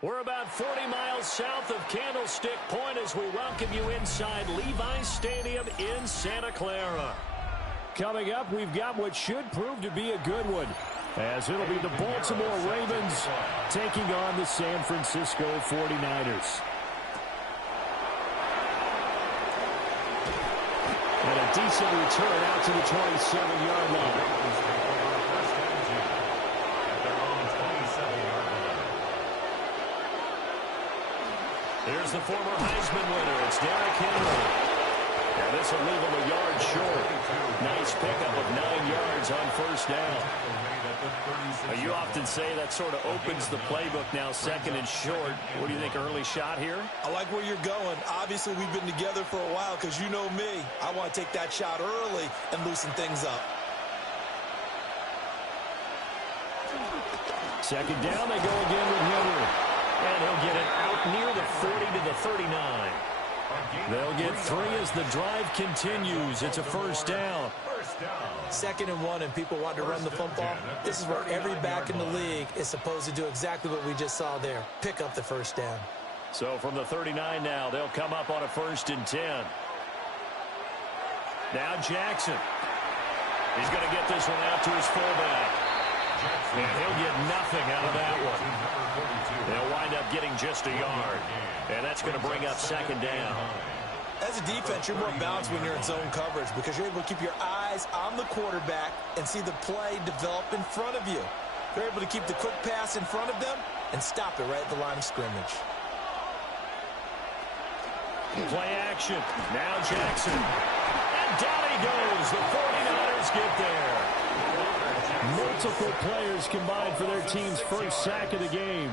We're about 40 miles south of Candlestick Point as we welcome you inside Levi's Stadium in Santa Clara. Coming up, we've got what should prove to be a good one, as it'll be the Baltimore Ravens taking on the San Francisco 49ers. And a decent return out to the 27-yard line. Here's the former Heisman winner. It's Derrick Henry. And this will leave him a yard short. Nice pickup of 9 yards on first down. You often say that sort of opens the playbook now, second and short. What do you think, early shot here? I like where you're going. Obviously, we've been together for a while because you know me. I want to take that shot early and loosen things up. Second down, they go again with Henry. And he'll get it out near the 40 to the 39. They'll get 3 as the drive continues. It's a first down. 2nd and 1, and people want to run the football. This is where every back in the league is supposed to do exactly what we just saw there. Pick up the first down. So from the 39 now, they'll come up on a 1st and 10. Now Jackson. He's going to get this one out to his fullback. And he'll get nothing out of that one. They'll wind up getting just a yard. And that's going to bring up 2nd down. As a defense, you're more balanced when you're in zone coverage because you're able to keep your eyes on the quarterback and see the play develop in front of you. You're able to keep the quick pass in front of them and stop it right at the line of scrimmage. Play action. Now Jackson. And down he goes. The 49ers get there. Multiple players combined for their team's first sack of the game.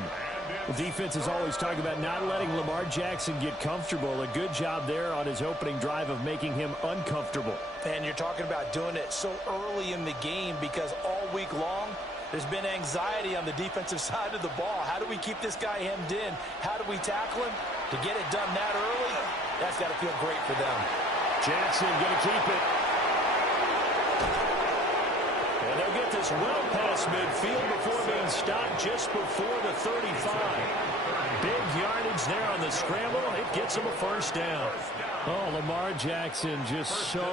The defense is always talking about not letting Lamar Jackson get comfortable. A good job there on his opening drive of making him uncomfortable. And you're talking about doing it so early in the game because all week long there's been anxiety on the defensive side of the ball. How do we keep this guy hemmed in? How do we tackle him? To get it done that early, that's got to feel great for them. Jackson going to keep it. And they'll get this well past midfield before being stopped just before the 35. Big yardage there on the scramble. It gets them a first down. Oh, Lamar Jackson just so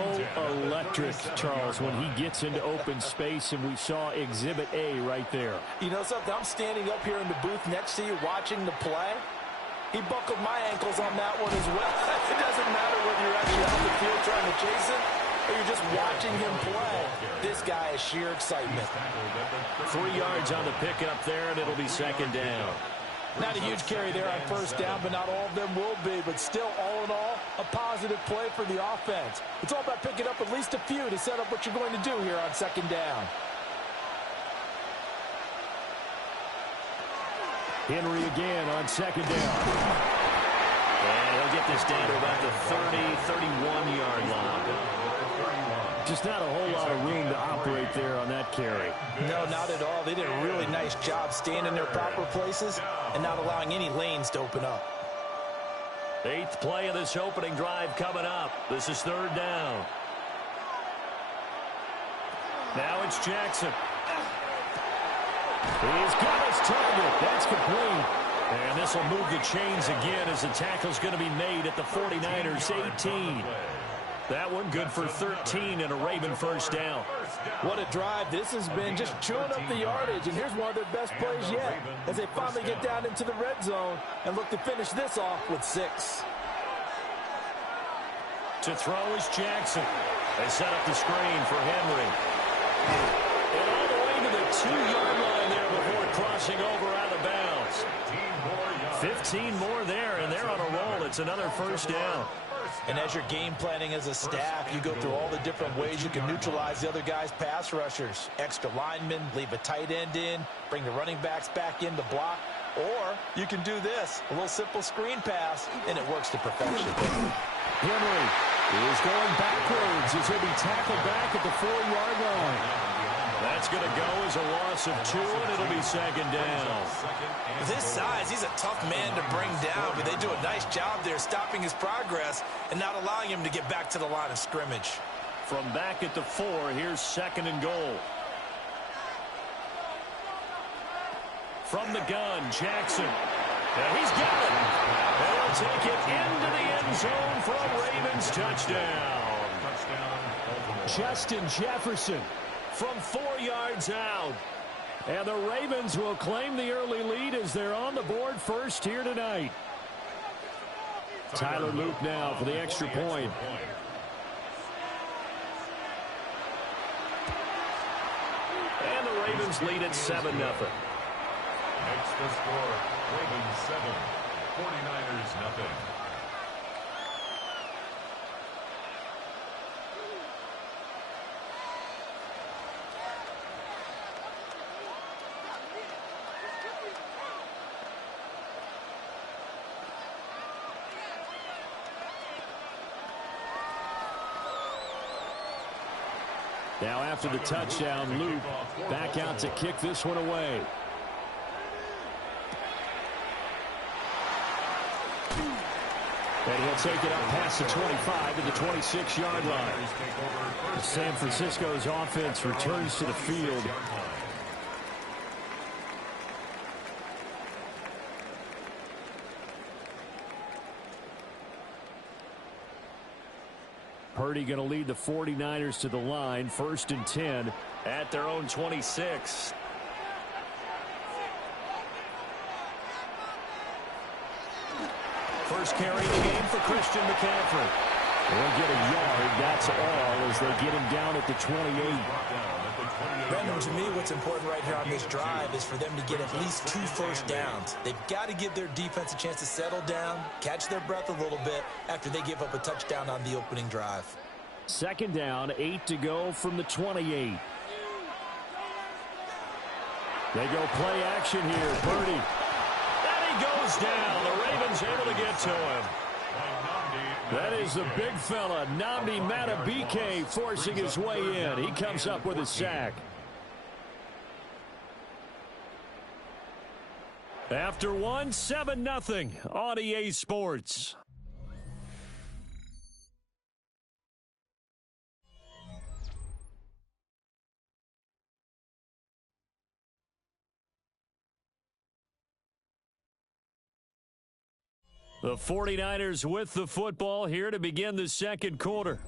electric, Charles, when he gets into open space, and we saw Exhibit A right there. You know something? I'm standing up here in the booth next to you watching the play. He buckled my ankles on that one as well. It doesn't matter whether you're actually out the field trying to chase it or you're just watching him play. This guy is sheer excitement. 3 yards on the pickup there, and it'll be 2nd down. Not a huge carry there on first down, but not all of them will be. But still, all in all, a positive play for the offense. It's all about picking up at least a few to set up what you're going to do here on second down. Henry again on second down. And he'll get this down to about the 31-yard line. Just not a whole lot of room to operate there on that carry. No, not at all. They did a really nice job staying in their proper places and not allowing any lanes to open up. 8th play of this opening drive coming up. This is third down. Now it's Jackson. He's got his target. That's complete. And this will move the chains again as the tackle's going to be made at the 49ers 18. That one good for 13 and a Raven first down. What a drive. This has been just chewing up the yardage. And here's one of their best plays yet as they finally get down into the red zone and look to finish this off with 6. To throw is Jackson. They set up the screen for Henry. And all the way to the 2-yard line there before crossing over out of bounds. 15 more there, and they're on a roll. It's another first down. And as you're game planning as a staff, you go through all the different ways you can neutralize the other guy's pass rushers. Extra linemen, leave a tight end in, bring the running backs back in to block. Or you can do this, a little simple screen pass, and it works to perfection. Henry is going backwards as he'll be tackled back at the 4-yard line. That's going to go as a loss of 2, and it'll be second down. With his size, he's a tough man to bring down, but they do a nice job there stopping his progress and not allowing him to get back to the line of scrimmage. From back at the 4, here's second and goal. From the gun, Jackson. And he's got it. And he'll take it into the end zone for a Ravens touchdown. Justin Jefferson from 4 yards out. And the Ravens will claim the early lead as they're on the board first here tonight. Tyler Luke now for the extra point. And the Ravens lead at 7-0. Next the score, Ravens 7, 49ers nothing. Now after the touchdown, Luke back out to kick this one away. And he'll take it up past the 25 to the 26-yard line. San Francisco's offense returns to the field. Purdy going to lead the 49ers to the line, 1st and 10 at their own 26. First carry of the game for Christian McCaffrey. They'll get a yard, that's all, as they get him down at the 28. Brandon, to me, what's important right here on this drive is for them to get at least 2 first downs. They've got to give their defense a chance to settle down, catch their breath a little bit after they give up a touchdown on the opening drive. Second down, 8 to go from the 28. They go play action here, Purdy. And he goes down. The Ravens able to get to him. That is the big fella, Nnamdi Madubuike, forcing his way in. He comes up with a sack. After one, 7-0 on EA Sports. The 49ers with the football here to begin the second quarter,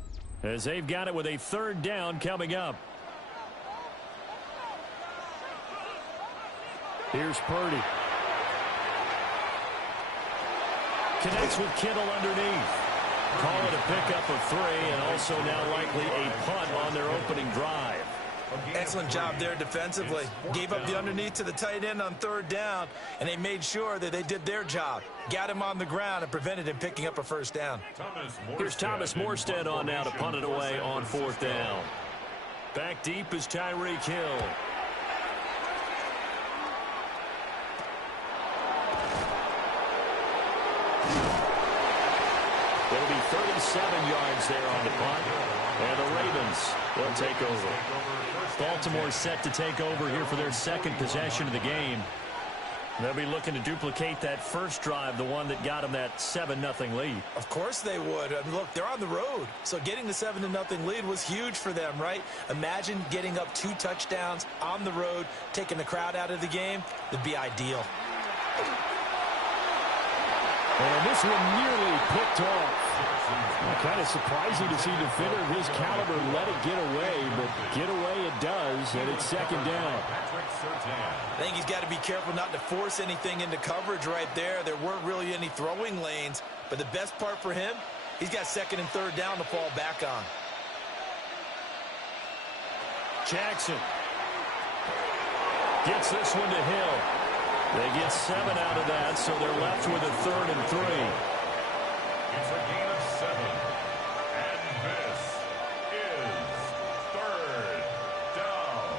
as they've got it with a third down coming up. Here's Purdy. Connects with Kittle underneath. Call it a pickup of 3, and also now likely a punt on their opening drive. Excellent job there defensively. Gave up the underneath to the tight end on third down, and they made sure that they did their job. Got him on the ground and prevented him picking up a first down. Here's Thomas Morstead on now to punt it away on fourth down. Back deep is Tyreek Hill. It'll be 37 yards there on the punt. And the Ravens will take over. Baltimore set to take over here for their second possession of the game. They'll be looking to duplicate that first drive, the one that got them that 7-0 lead. Of course they would. I mean, look, they're on the road. So getting the 7-0 lead was huge for them, right? Imagine getting up 2 touchdowns on the road, taking the crowd out of the game. It'd be ideal. And this one nearly picked off. Kind of surprising to see a defender of his caliber let it get away, but get away it does, and it's second down. I think he's got to be careful not to force anything into coverage right there. There weren't really any throwing lanes, but the best part for him, he's got second and third down to fall back on. Jackson gets this one to Hill. They get 7 out of that, so they're left with a 3rd and 3. It's a gain of 7. And this is 3rd down.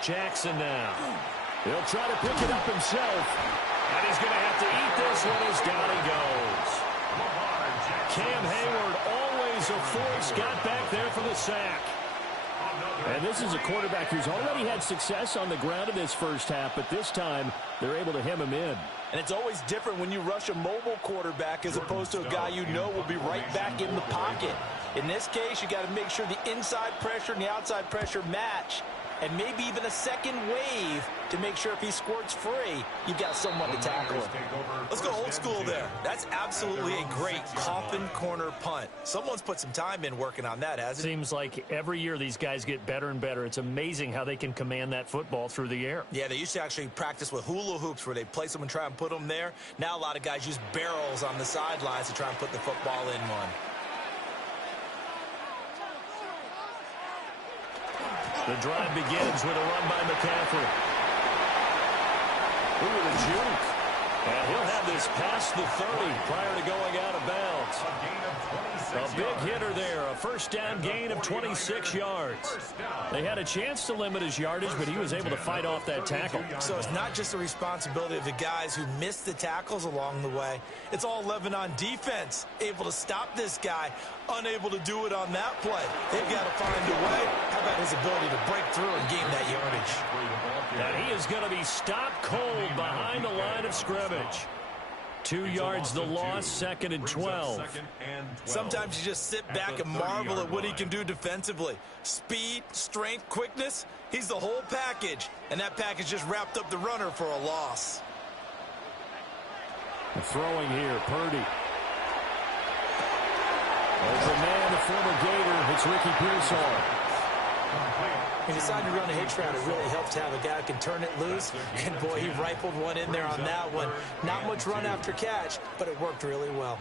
Jackson now. He'll try to pick it up himself. And he's going to have to eat this one as down he goes. Cam Hayward, always a force, got back there for the sack. And this is a quarterback who's already had success on the ground in this first half, but this time they're able to hem him in. And it's always different when you rush a mobile quarterback as opposed to a guy you know will be right back in the pocket. In this case, you got to make sure the inside pressure and the outside pressure match, and maybe even a second wave to make sure if he squirts free, you've got someone to tackle him. Let's go old school there. That's absolutely a great coffin corner punt. Someone's put some time in working on that, hasn't it? Seems like every year these guys get better and better. It's amazing how they can command that football through the air. Yeah, they used to actually practice with hula hoops where they place them and try and put them there. Now a lot of guys use barrels on the sidelines to try and put the football in one. The drive begins with a run by McCaffrey. Ooh, the juke. And he'll have this past the 30 prior to going out of bounds. A big hitter there, a first down gain of 26 yards. They had a chance to limit his yardage, but he was able to fight off that tackle. So it's not just the responsibility of the guys who missed the tackles along the way. It's all Lebanon defense, able to stop this guy, unable to do it on that play. They've got to find a way. How about his ability to break through and gain that yardage? And he is going to be stopped cold behind the line of scrimmage. 2 yards the loss, 2nd and 12. Sometimes you just sit back and marvel at what he can do defensively. Speed, strength, quickness, he's the whole package. And that package just wrapped up the runner for a loss. Throwing here, Purdy. Open man, the former Gator. It's Ricky Pearsall. He decided to run a hitch route. It really helps to have a guy who can turn it loose. And, boy, he rifled one in there on that one. Not much run after catch, but it worked really well.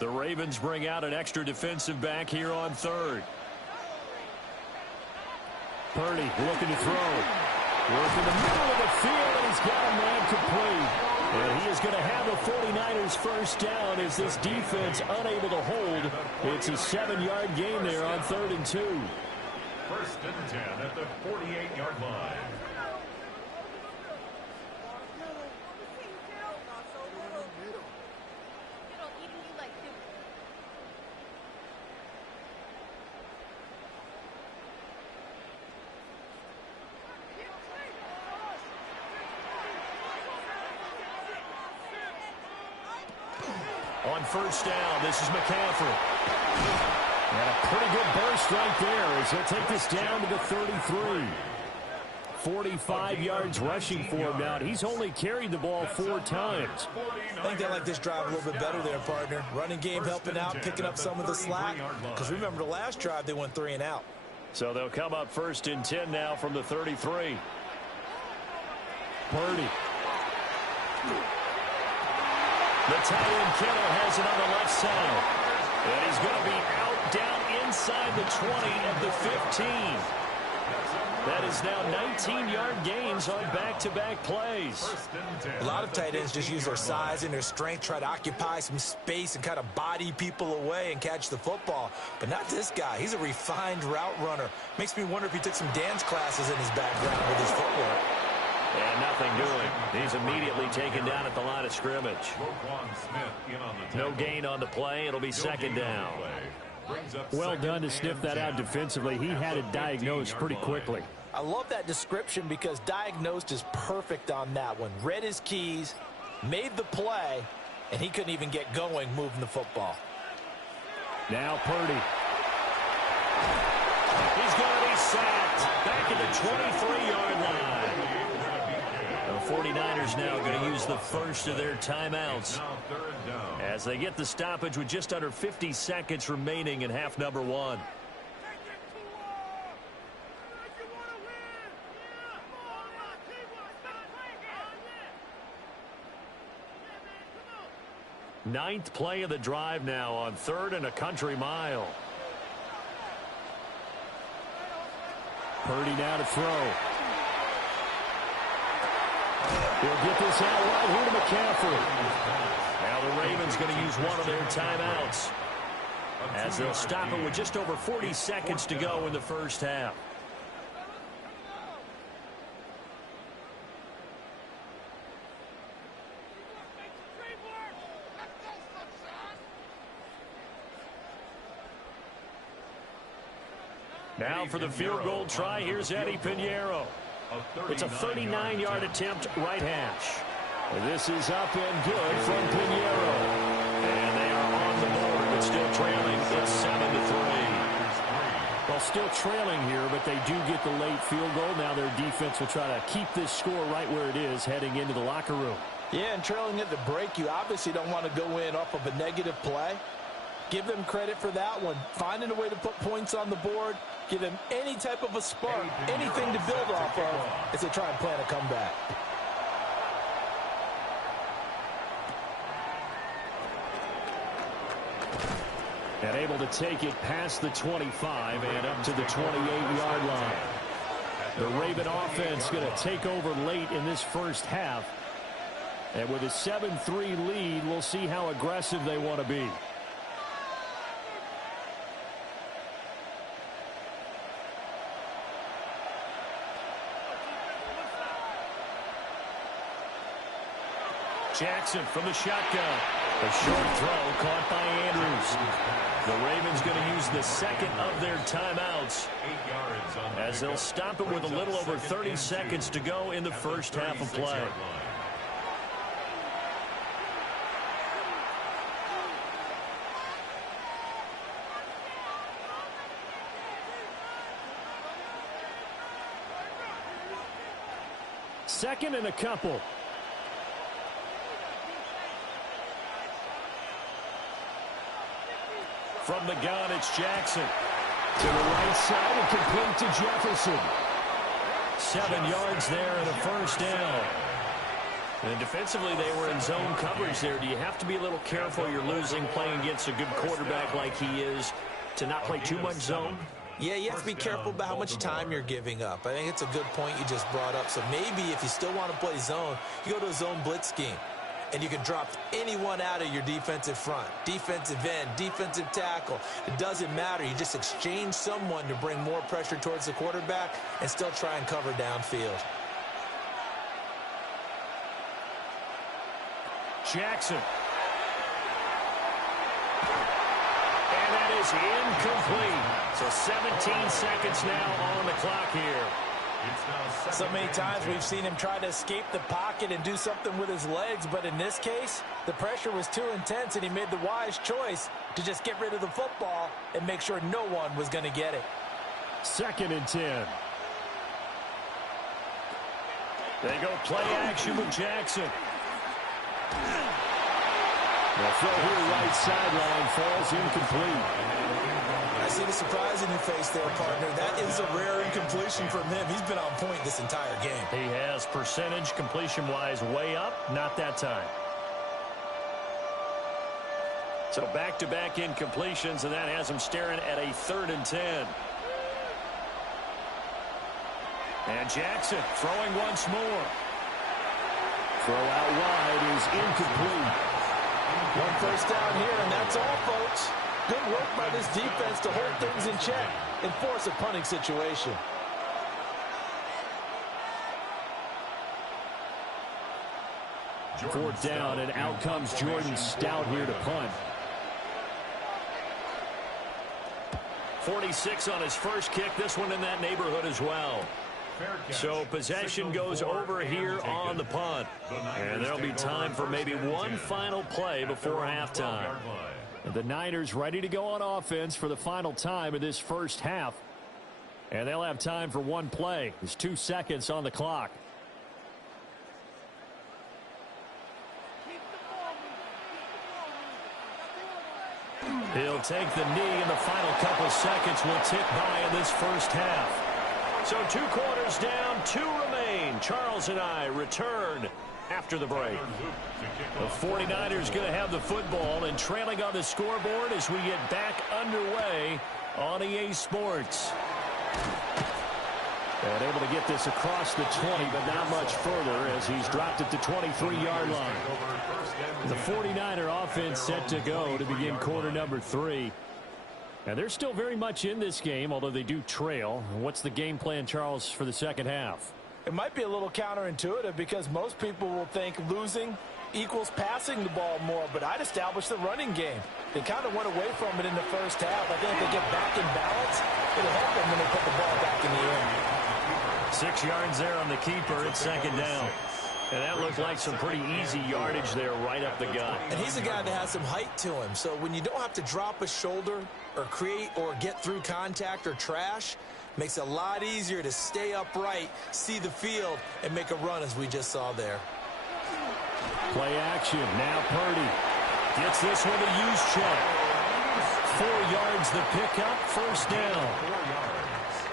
The Ravens bring out an extra defensive back here on 3rd. Purdy looking to throw. Work in the middle of the field, and he's got a man complete. And he is going to have the 49ers first down as this defense unable to hold. It's a 7-yard gain there on 3rd and 2. 1st and 10 at the 48-yard line. On first down, this is McCaffrey. And a pretty good burst right there as he'll take this down to the 33. 45 yards rushing for him now. He's only carried the ball 4 times. I think they like this drive a little bit better there, partner. Running game helping out, picking up some of the slack. Because remember the last drive, they went 3 and out. So they'll come up 1st and 10 now from the 33. Purdy. The tight end Kittle has it on the left side. And he's going to be out down inside the 20 at the 15. That is now 19-yard gains on back-to-back plays. A lot of tight ends just use their size and their strength, try to occupy some space and kind of body people away and catch the football. But not this guy. He's a refined route runner. Makes me wonder if he took some dance classes in his background with his footwork. And nothing doing. He's immediately taken down at the line of scrimmage. No gain on the play. It'll be 2nd down. Well done to sniff that out defensively. He had it diagnosed pretty quickly. I love that description because diagnosed is perfect on that one. Read his keys, made the play, and he couldn't even get going moving the football. Now Purdy. He's going to be sacked back at the 23-yard line. The 49ers now going to use the first of their timeouts as they get the stoppage with just under 50 seconds remaining in half number 1. Ninth play of the drive now on 3rd and a country mile. Purdy now to throw. He'll get this out right here to McCaffrey. Now the Ravens going to use one of their timeouts as they'll stop it with just over 40 seconds to go in the first half. Now for the field goal try, here's Eddie Pinheiro. It's a 39-yard attempt, right hash. This is up and good from Pinheiro. And they are on the board, but still trailing. It's 7-3. Well, still trailing here, but they do get the late field goal. Now their defense will try to keep this score right where it is heading into the locker room. Yeah, and trailing at the break, you obviously don't want to go in off of a negative play. Give them credit for that one. Finding a way to put points on the board, give them any type of a spark, anything to build off of as they try and plan a comeback. And able to take it past the 25 and up to the 28-yard line. The Raven offense going to take over late in this first half. And with a 7-3 lead, we'll see how aggressive they want to be. Jackson from the shotgun. A short throw caught by Andrews. The Ravens going to use the second of their timeouts as they'll stop it with a little over 30 seconds to go in the first half of play. Second and a couple. From the gun, it's Jackson. To the right side and complete to Jefferson. 7 yards there and a first down. And defensively, they were in zone coverage there. Do you have to be a little careful? You're losing playing against a good quarterback like he is to not play too much zone? Yeah, you have to be careful about how much time you're giving up. I think it's a good point you just brought up. So maybe if you still want to play zone, you go to a zone blitz scheme. And you can drop anyone out of your defensive front. Defensive end, defensive tackle. It doesn't matter. You just exchange someone to bring more pressure towards the quarterback and still try and cover downfield. Jackson. And that is incomplete. So 17 seconds now on the clock here. So many times we've seen him try to escape the pocket and do something with his legs, but in this case, the pressure was too intense and he made the wise choice to just get rid of the football and make sure no one was going to get it. 2nd and 10. They go play action with Jackson. The throw here right sideline falls incomplete. see the surprise in your face there, partner. That is a rare incompletion from him. He's been on point this entire game. He has percentage completion-wise way up, not that time. So back-to-back incompletions, and that has him staring at a 3rd and 10. And Jackson throwing once more. Throw out wide is incomplete. One first down here, and that's all, folks. Good work by this defense to hold things in check and force a punting situation. Fourth down, and out comes Jordan Stout here to punt. 46 on his first kick. This one in that neighborhood as well. So possession goes over here on the punt. And there'll be time for maybe one final play before halftime. And the Niners ready to go on offense for the final time of this first half. And they'll have time for one play. There's 2 seconds on the clock. He'll take the knee, and the final couple seconds will tick by in this first half. So 2 quarters down, 2 remain. Charles and I return after the break. The 49ers going to have the football and trailing on the scoreboard as we get back underway on EA Sports. And able to get this across the 20, but not much further as he's dropped at the 23-yard line. The 49er offense set to go to begin quarter number 3. And they're still very much in this game, although they do trail. What's the game plan, Charles, for the second half? It might be a little counterintuitive because most people will think losing equals passing the ball more, but I'd establish the running game. They kind of went away from it in the first half. I think if they get back in balance, it'll help them when they put the ball back in the air. 6 yards there on the keeper. It's second down. And that looked like some pretty easy yardage there right up the gut. And he's a guy that has some height to him. So when you don't have to drop a shoulder or create or get through contact or trash, makes it a lot easier to stay upright, see the field, and make a run as we just saw there. Play action. Now Purdy gets this one to use check. 4 yards the pickup. First down.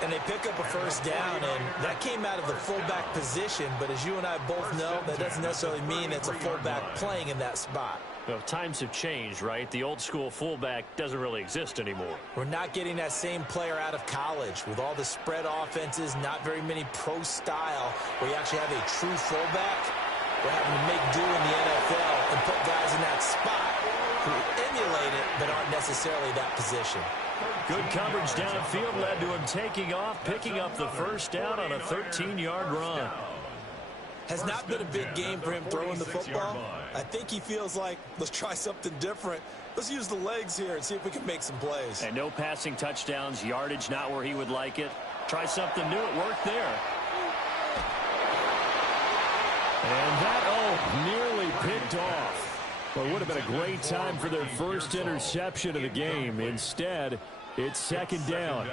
And they pick up a first down, and that came out of the fullback position. But as you and I both know, that doesn't necessarily mean it's a fullback playing in that spot. Well, times have changed, right? The old school fullback doesn't really exist anymore. We're not getting that same player out of college with all the spread offenses, not very many pro style, where you actually have a true fullback. We're having to make do in the NFL and put guys in that spot who emulate it but aren't necessarily that position. Good coverage downfield led to him taking off, picking up the first down on a 13-yard run. Has not been a big game for him throwing the football. I think he feels like, let's try something different. Let's use the legs here and see if we can make some plays. And no passing touchdowns, yardage not where he would like it. Try something new, it worked there. And that, nearly picked off. Well, it would have been a great time for their first interception of the game. Instead, it's second down.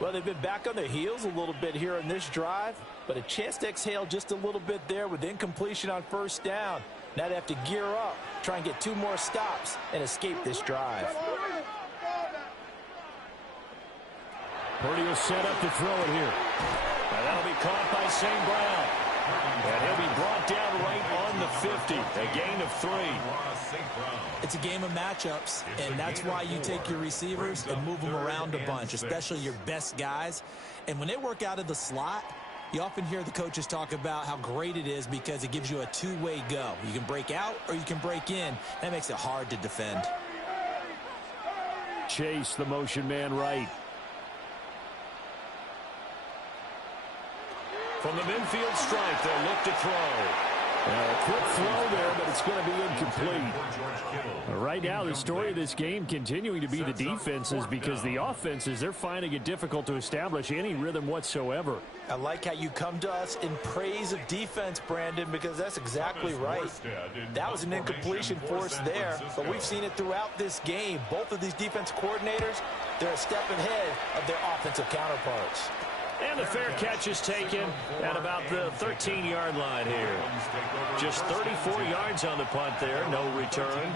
Well, they've been back on their heels a little bit here in this drive, but a chance to exhale just a little bit there with incompletion on first down. Now they have to gear up, try and get 2 more stops, and escape this drive. Purdy will set up to throw it here. And that'll be caught by St. Brown. And he'll be brought down right on the 50. A gain of 3. It's a game of matchups, and that's why you take your receivers and move them around a bunch, especially your best guys. And when they work out of the slot, you often hear the coaches talk about how great it is because it gives you a 2-way go. You can break out or you can break in. That makes it hard to defend. Chase, the motion man right. From the midfield stripe, they'll look to throw. A quick throw there, but it's going to be incomplete. Right now, the story of this game continuing to be the defenses because the offenses, they're finding it difficult to establish any rhythm whatsoever. I like how you come to us in praise of defense, Brandon, because that's exactly right. That was an incompletion forced there, but we've seen it throughout this game. Both of these defense coordinators, they're a step ahead of their offensive counterparts. And the fair catch is taken at about the 13-yard line here. Just 34 yards on the punt there, no return.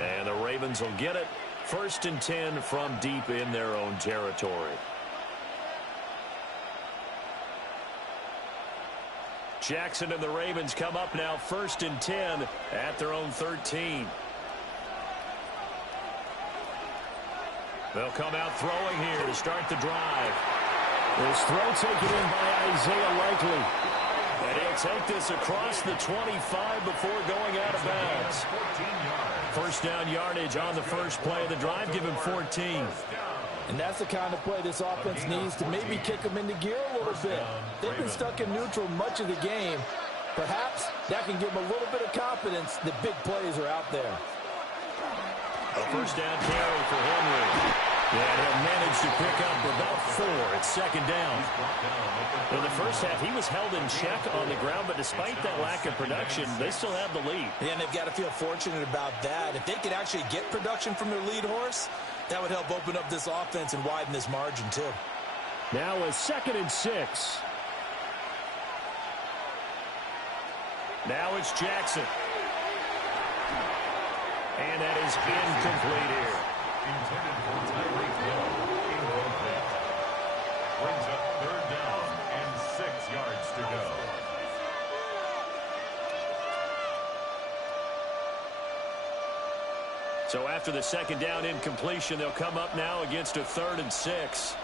And the Ravens will get it First and 10 from deep in their own territory. Jackson and the Ravens come up now first and 10 at their own 13. They'll come out throwing here to start the drive. This throw taken in by Isaiah Likely. And he'll take this across the 25 before going out of bounds. First down yardage on the first play of the drive. Give him 14. And that's the kind of play this offense needs to maybe kick them into gear a little bit. They've been stuck in neutral much of the game. Perhaps that can give them a little bit of confidence that big plays are out there. A first down carry for Henry. And he'll manage to pick up about 4 at second down. In the first half, he was held in check on the ground, but despite that lack of production, they still have the lead. Yeah, and they've got to feel fortunate about that. If they could actually get production from their lead horse, that would help open up this offense and widen this margin, too. Now a 2nd and 6. Now it's Jackson. And that is incomplete here. Intended for Tyreek Hill. Incomplete. Brings up 3rd down and 6 yards to go. So after the second down incompletion, they'll come up now against a 3rd and 6.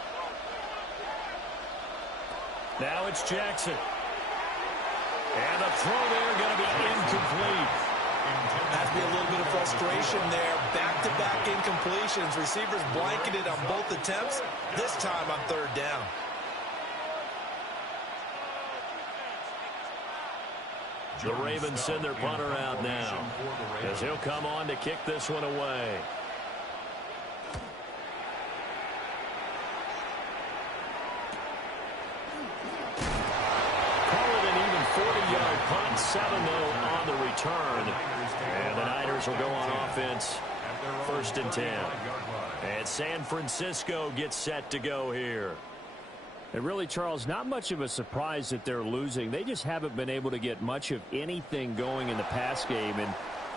Now it's Jackson. And the throw there going to be incomplete. Has to be a little bit of frustration there. Back-to-back incompletions. Receivers blanketed on both attempts, this time on 3rd down. The Ravens send their punter out now, as he'll come on to kick this one away. Call it an even 40-yard punt, 7-0 on the return. And the Niners will go on offense, 1st and 10. And San Francisco gets set to go here. And really, Charles, not much of a surprise that they're losing. They just haven't been able to get much of anything going in the pass game. And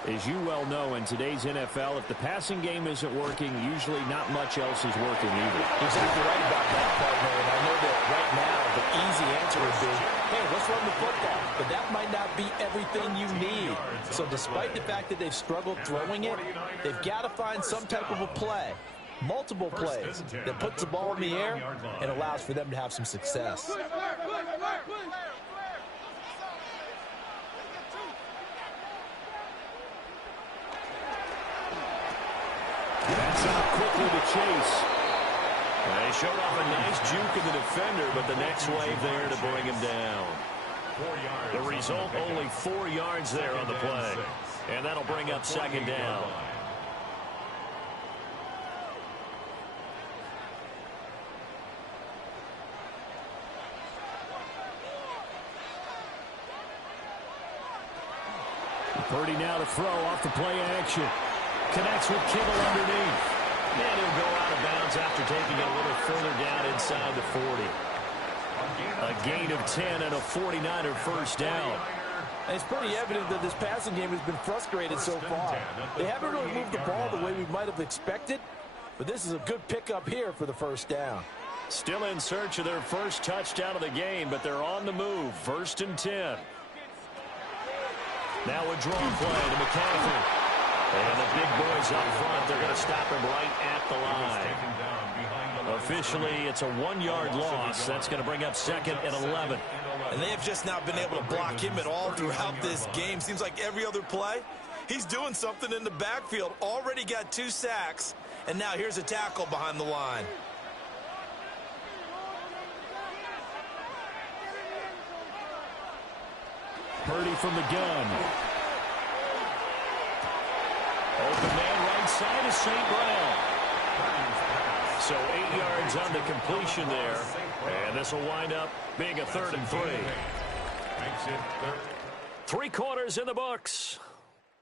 as you well know, in today's NFL, if the passing game isn't working, usually not much else is working either. Exactly right about that, partner. And I know that right now the easy answer would be, hey, let's run the football. But that might not be everything you need. So despite the fact that they've struggled throwing it, they've got to find some type of a play. Multiple plays that puts the ball in the air and allows for them to have some success. That's out quickly to Chase. They showed off a nice juke in the defender, but the next wave there to bring him down. The result, only 4 yards there on the play. And that'll bring up 2nd down. Purdy now to throw off the play action. Connects with Kittle underneath. And he'll go out of bounds after taking it a little further down inside the 40. A gain of 10 and a 49er first down. And it's pretty evident that this passing game has been frustrated so far. They haven't really moved the ball the way we might have expected, but this is a good pickup here for the first down. Still in search of their first touchdown of the game, but they're on the move. 1st and 10. Now a draw play to McCaffrey. And the big boys up front, they're going to stop him right at the line. Officially, it's a 1-yard loss. That's going to bring up 2nd and 11. And they have just not been able to block him at all throughout this game. Seems like every other play, he's doing something in the backfield. Already got 2 sacks, and now here's a tackle behind the line. Purdy from the gun. Open man right side is St. Brown. So 8 yards on the completion there. And this will wind up being a 3rd and 3. 3 quarters in the books.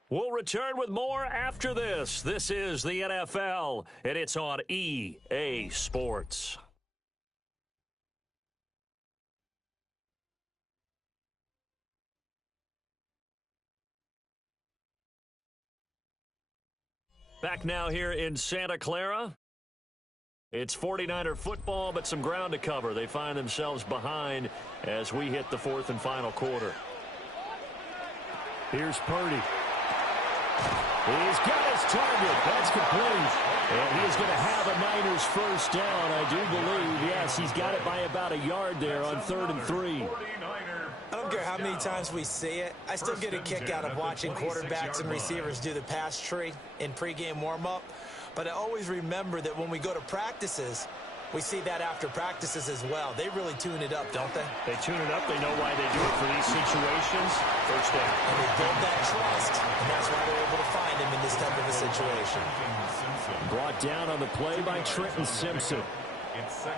We'll return with more after this. This is the NFL, and it's on EA Sports. Back now here in Santa Clara. It's 49er football, but some ground to cover. They find themselves behind as we hit the fourth and final quarter. Here's Purdy. He's got his target. That's complete. And he is going to have a Niners first down, I do believe. Yes, he's got it by about a yard there on 3rd and 3. I don't care how many times we see it. I still get a kick out of watching quarterbacks and receivers do the pass tree in pregame warm-up. But I always remember that when we go to practices, we see that after practices as well. They really tune it up, don't they? They tune it up. They know why they do it for these situations. First down. And they build that trust, and that's why they're able to find him in this type of a situation. Brought down on the play by Trenton Simpson.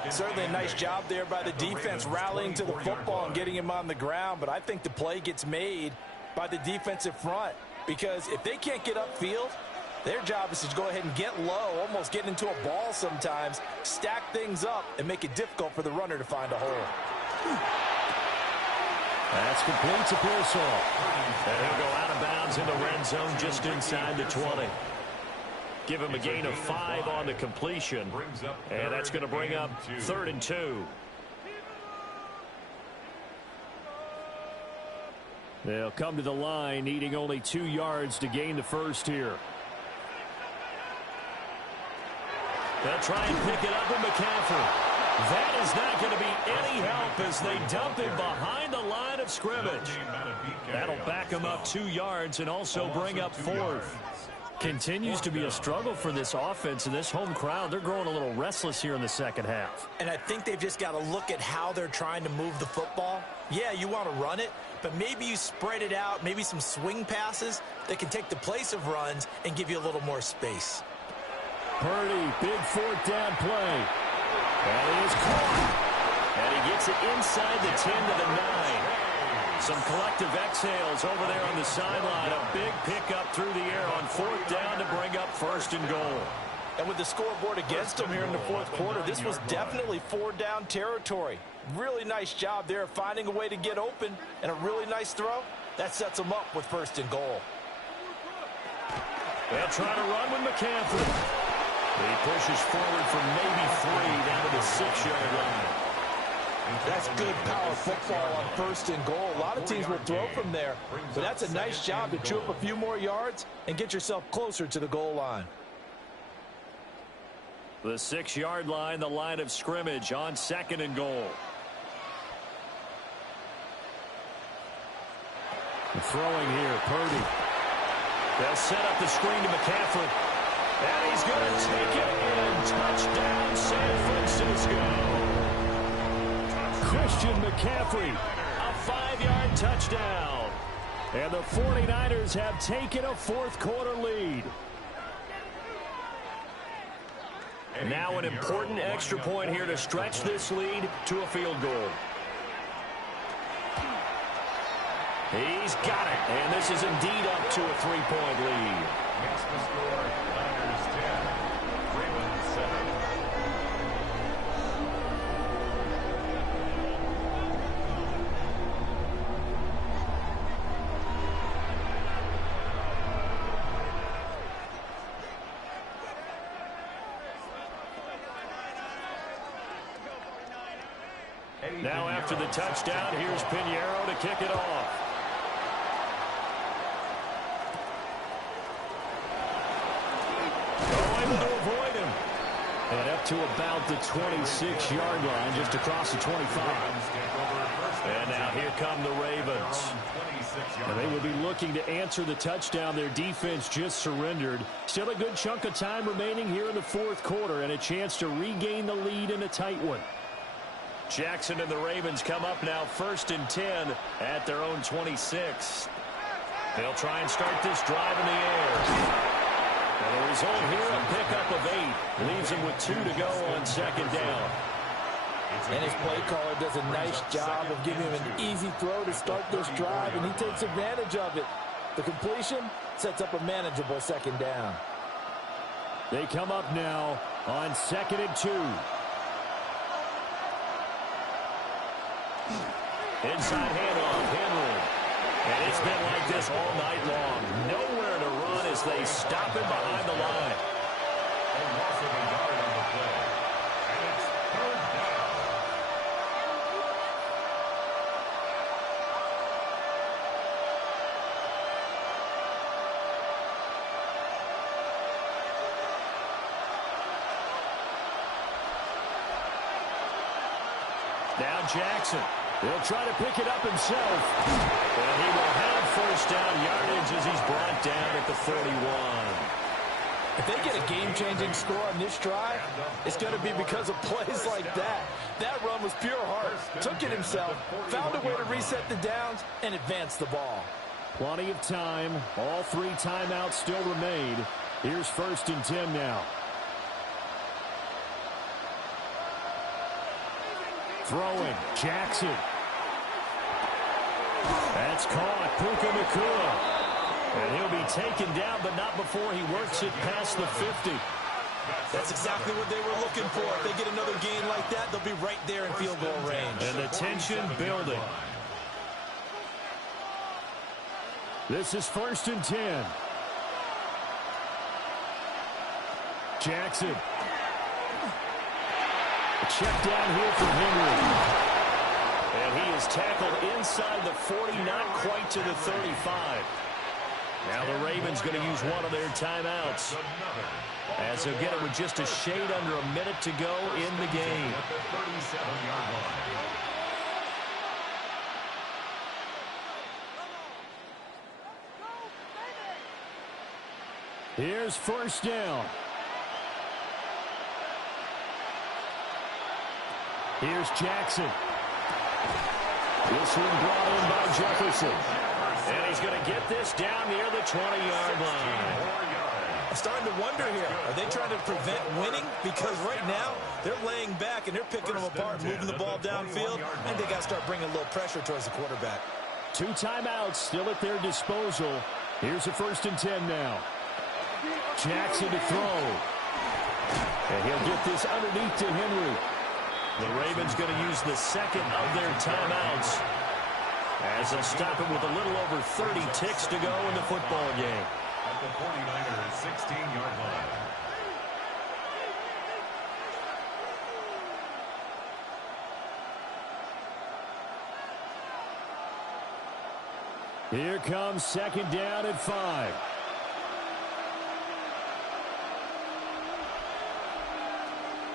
Certainly a nice job there by the defense rallying to the football and getting him on the ground, but I think the play gets made by the defensive front because if they can't get upfield, their job is to go ahead and get low, almost get into a ball sometimes, stack things up, and make it difficult for the runner to find a hole. That's complete to Pearsall. And he'll go out of bounds in the red zone just inside the 20. Give him a gain of 5 on the completion. And that's going to bring up 3rd and 2. They'll come to the line, needing only 2 yards to gain the first here. They'll try and pick it up with McCaffrey. That is not going to be any help as they dump him behind the line of scrimmage. That'll back him up 2 yards and also bring up 4th. Continues to be a struggle for this offense and this home crowd. They're growing a little restless here in the second half. And I think they've just got to look at how they're trying to move the football. Yeah, you want to run it, but maybe you spread it out, maybe some swing passes that can take the place of runs and give you a little more space. Purdy, big 4th down play. And he is caught. And he gets it inside the 10 to the 9. Some collective exhales over there on the sideline. A big pickup through the air on 4th down to bring up 1st and goal. And with the scoreboard against them here in the 4th quarter, this was definitely 4-down territory. Really nice job there of finding a way to get open and a really nice throw. That sets them up with 1st and goal. They'll try to run with McCaffrey. He pushes forward for maybe 3 down to the 6-yard line. That's good power football on 1st and goal. A lot of teams will throw from there, but that's a nice job to chew up a few more yards and get yourself closer to the goal line. The 6-yard line, the line of scrimmage on 2nd and goal. Throwing here, Purdy. They'll set up the screen to McCaffrey. And he's going to take it in. Touchdown, San Francisco. Christian McCaffrey, a 5-yard touchdown. And the 49ers have taken a 4th quarter lead. Now an important extra point here to stretch this lead to a field goal. He's got it. And this is indeed up to a 3-point lead. Makes the score Niners 10, Ravens 7. Now after the touchdown, here's Pinheiro to kick it off. Able to avoid him. And up to about the 26-yard line, just across the 25. And now here come the Ravens. And they will be looking to answer the touchdown. Their defense just surrendered. Still a good chunk of time remaining here in the 4th quarter and a chance to regain the lead in a tight one. Jackson and the Ravens come up now 1st and 10 at their own 26. They'll try and start this drive in the air. And the result here, a pickup of 8. Leaves him with 2 to go on 2nd down. And his play caller does a nice job of giving him an easy throw to start this drive, and he takes advantage of it. The completion sets up a manageable 2nd down. They come up now on 2nd and 2. Inside handoff, Henry. And it's been like this all night long. Nowhere to run as they stop him behind the line. A loss of a yard on the play. And it's third down. Now Jackson. He'll try to pick it up himself. And he will have first down yardage as he's brought down at the 41. If they get a game-changing score on this drive, it's going to be because of plays like that. That run was pure heart. Took it himself, found a way to reset the downs, and advance the ball. Plenty of time. All 3 timeouts still remain. Here's 1st and 10 now. Throwing. Jackson. That's caught. Puka Nacua. And he'll be taken down, but not before he works it past the 50. That's exactly what they were looking for. If they get another gain like that, they'll be right there in field goal range. And the tension building. This is 1st and 10. Jackson. A check down here for Henry. And he is tackled inside the 40, not quite to the 35. Now the Ravens going to use one of their timeouts, as they'll get it with just a shade under a minute to go in the game. At the 37-yard line. Here's 1st down. Here's Jackson. This one brought in by Jefferson. And he's going to get this down near the 20-yard line. I'm starting to wonder here, are they trying to prevent winning? Because right now, they're laying back and they're picking them apart, moving the ball downfield, and they got to start bringing a little pressure towards the quarterback. 2 timeouts still at their disposal. Here's a 1st and 10 now. Jackson to throw. And he'll get this underneath to Henry. The Ravens going to use the second of their timeouts, as they'll stop it with a little over 30 ticks to go in the football game. At the 49ers' 16-yard line. Here comes 2nd down at 5.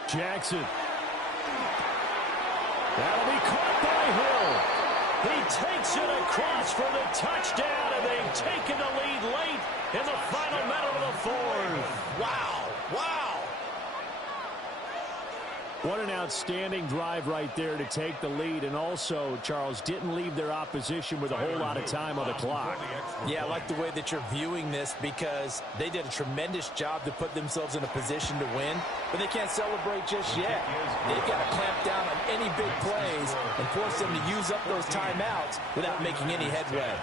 Jackson. That'll be caught by Hill. He takes it across for the touchdown, and they've taken the lead late in the final minute of the 4th. Wow, wow. What an outstanding drive right there to take the lead, and also, Charles, didn't leave their opposition with a whole lot of time on the clock. Yeah, I like the way that you're viewing this, because they did a tremendous job to put themselves in a position to win, but they can't celebrate just yet. They've got to clamp down on any big plays and force them to use up those timeouts without making any headway.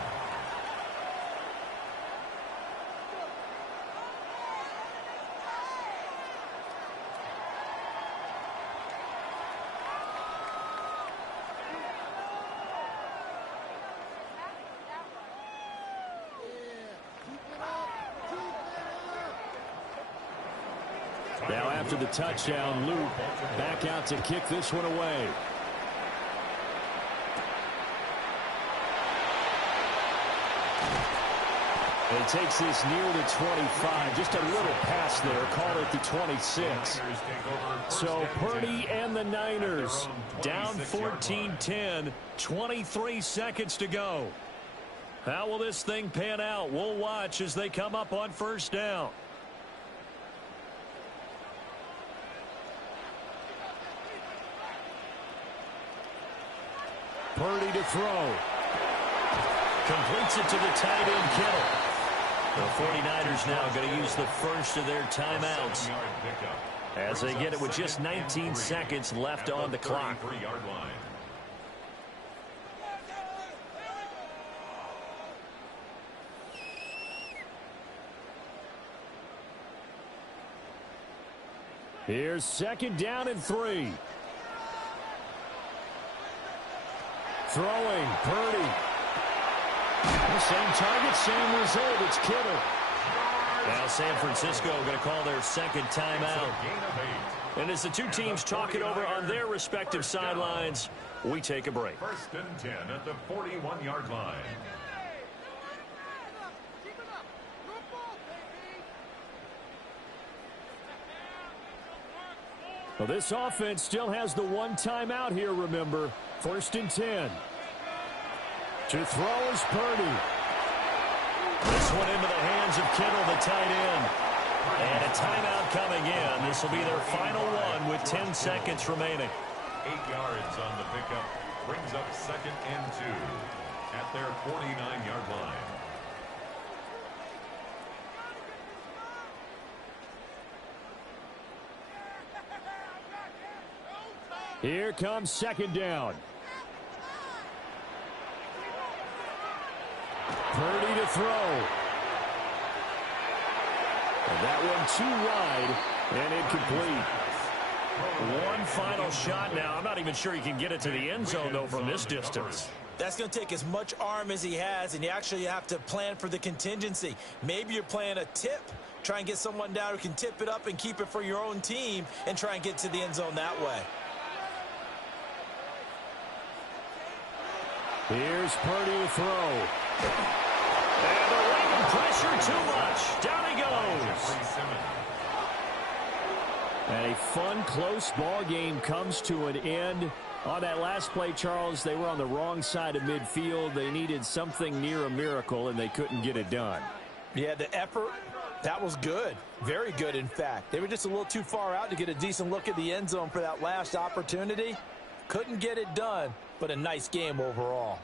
Now after the touchdown, Luke back out to kick this one away. And he takes this near the 25. Just a little pass there. Call it the 26. So Purdy and the Niners down 14-10. 23 seconds to go. How will this thing pan out? We'll watch as they come up on 1st down. Purdy to throw. Completes it to the tight end, Kittle. The 49ers now going to use the first of their timeouts, as they get it with just 19 seconds left on the clock. Here's 2nd down and 3. Throwing, Purdy. The same target, same result. It's Kittle. Now San Francisco going to call their second timeout. And as the two teams talk it over on their respective sidelines, we take a break. 1st and 10 at the 41-yard line. Well, this offense still has the one timeout here, remember. 1st and 10. To throw is Purdy. This one into the hands of Kittle, the tight end. And a timeout coming in. This will be their final one with 10 seconds remaining. 8 yards on the pickup. Brings up 2nd and 2 at their 49-yard line. Here comes 2nd down. Purdy to throw. And that one too wide and incomplete. One final shot now. I'm not even sure he can get it to the end zone, though, from this distance. That's going to take as much arm as he has, and you actually have to plan for the contingency. Maybe you're playing a tip. Try and get someone down who can tip it up and keep it for your own team and try and get to the end zone that way. Here's Purdy to throw. And the ring of pressure too much. Down he goes. And a fun, close ball game comes to an end. On that last play, Charles, they were on the wrong side of midfield. They needed something near a miracle, and they couldn't get it done. Yeah, the effort, that was good. Very good, in fact. They were just a little too far out to get a decent look at the end zone for that last opportunity. Couldn't get it done, but a nice game overall.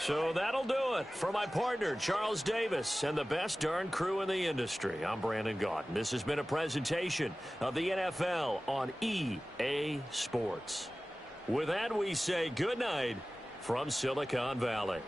So that'll do it. For my partner, Charles Davis, and the best darn crew in the industry, I'm Brandon Gaudin. This has been a presentation of the NFL on EA Sports. With that, we say good night from Silicon Valley.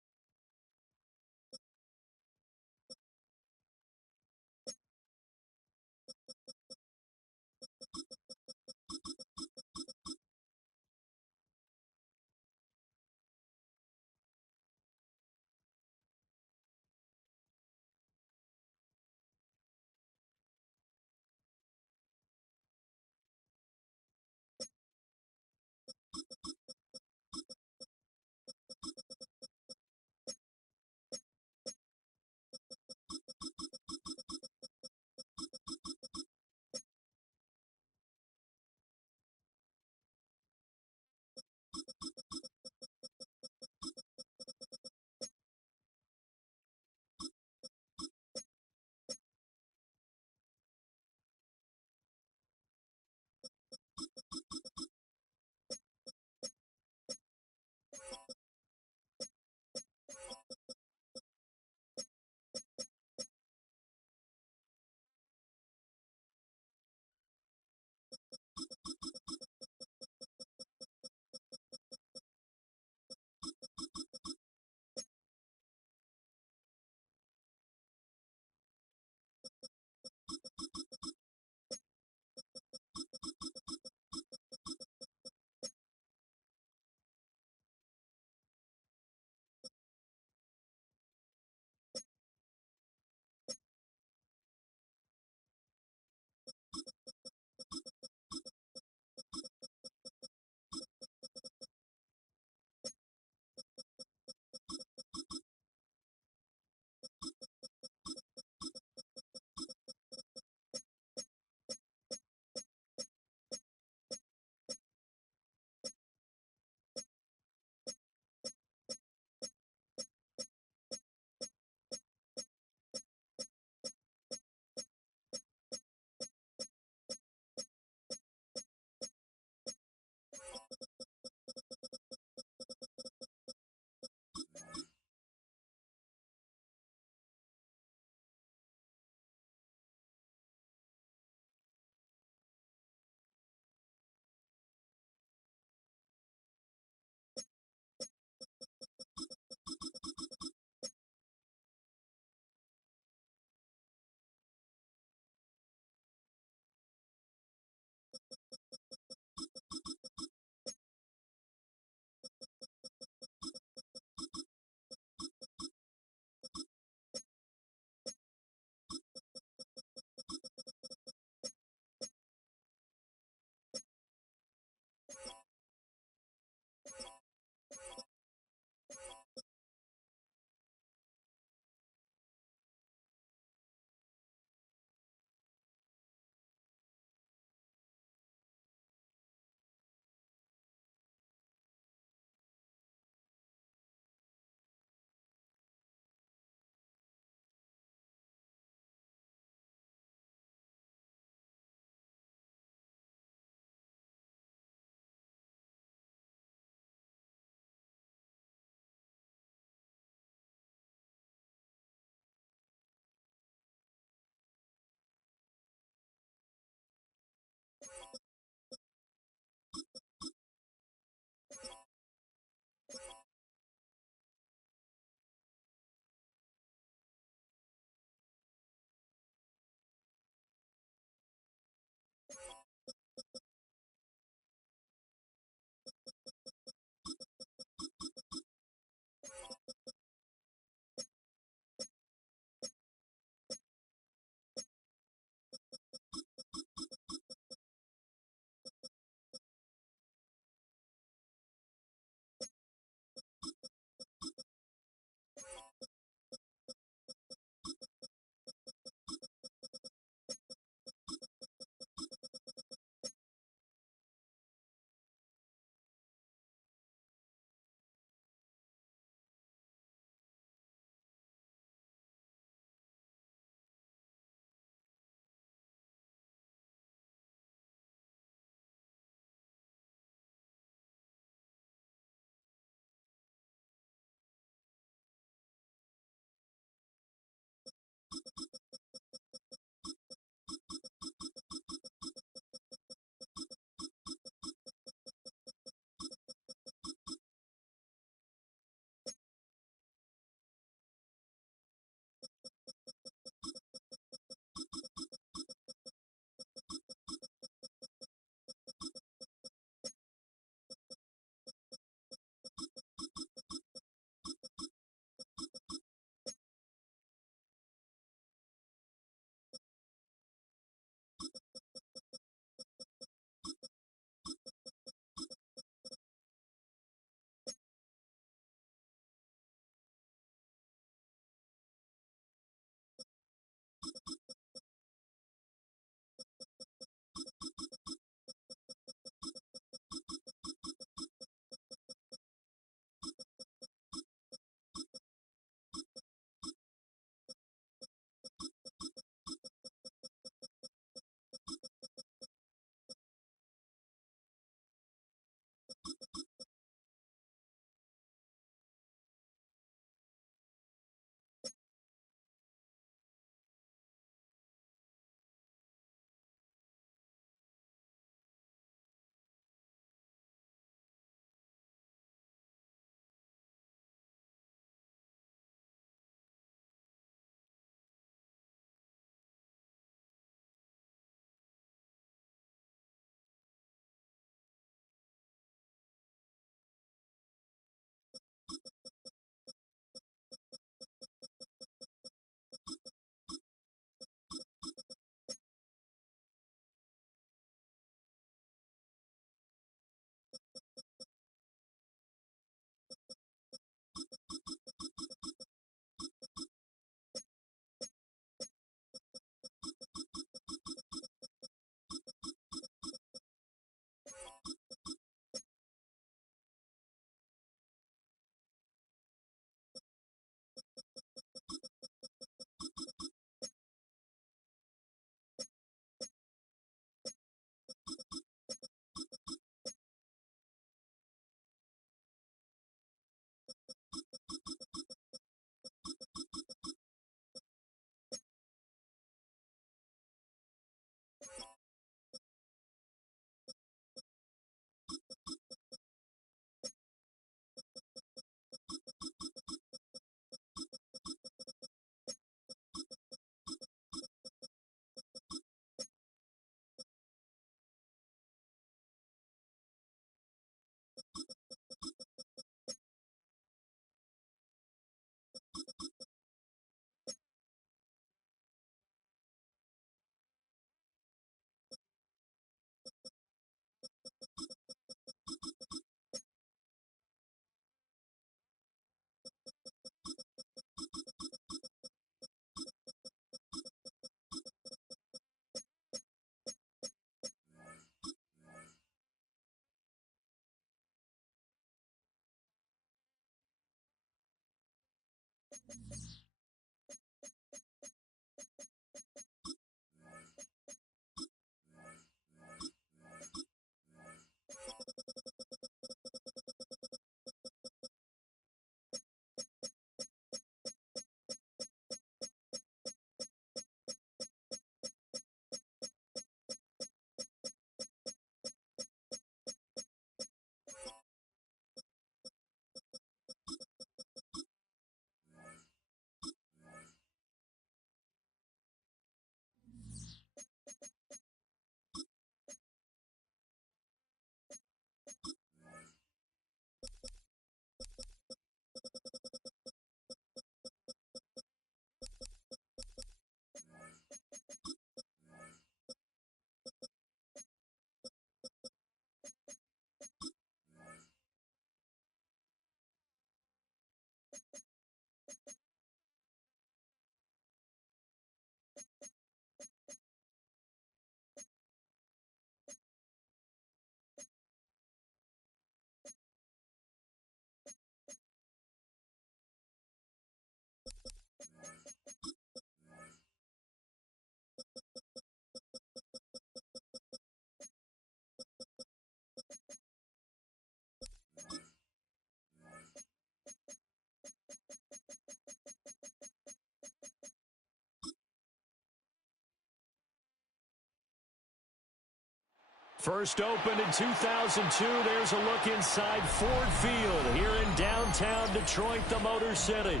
First opened in 2002, there's a look inside Ford Field here in downtown Detroit, the Motor City.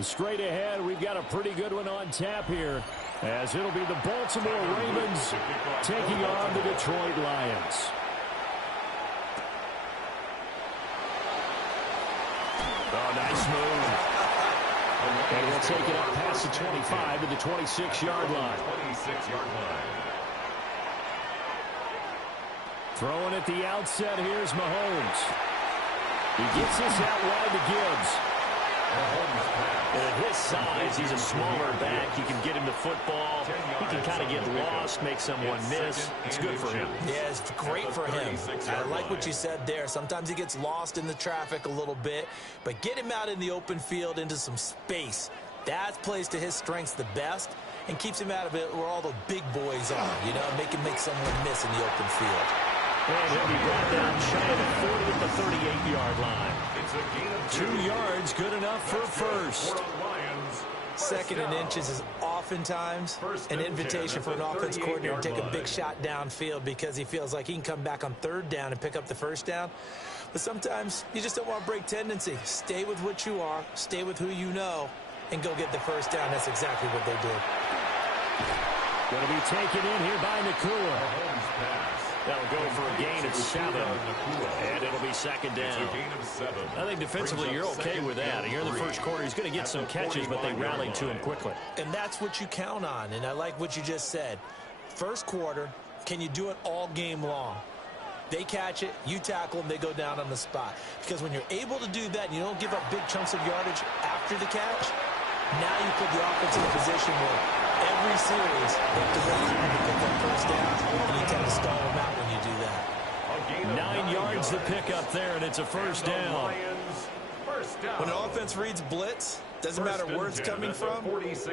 Straight ahead, we've got a pretty good one on tap here, as it'll be the Baltimore Ravens taking on the Detroit Lions. Oh, nice move. And we'll take it up past the 25 to the 26-yard line. 26-yard line. Throwing at the outset, here's Mahomes. He gets this out wide to Gibbs. And at his size, he's a smaller back. You can get him the football. He can kind of get lost, make someone miss. It's good for him. Yeah, it's great for him. I like what you said there. Sometimes he gets lost in the traffic a little bit, but get him out in the open field into some space. That plays to his strengths the best and keeps him out of it where all the big boys are, you know, make him make someone miss in the open field. And he'll be brought down shy of the 40 at the 38-yard line. 2 yards, good enough for first. Second and inches is oftentimes an invitation for an offense coordinator to take a big shot downfield because he feels like he can come back on third down and pick up the first down. But sometimes you just don't want to break tendency. Stay with what you are, stay with who you know, and go get the first down. That's exactly what they did. Going to be taken in here by Nacua. That'll go for a gain of 7, and it'll be second down. I think defensively you're okay with that. Here in the first quarter, he's going to get some catches, but they rallied to him quickly. And that's what you count on, and I like what you just said. First quarter, can you do it all game long? They catch it, you tackle them, they go down on the spot. Because when you're able to do that and you don't give up big chunks of yardage after the catch, now you put the offense in a position where every series they have to wait time to pick up first down, and you tend to stall them out when you do that. 9 yards to pick up there, and it's a first down. When an offense reads blitz, doesn't matter where it's coming from,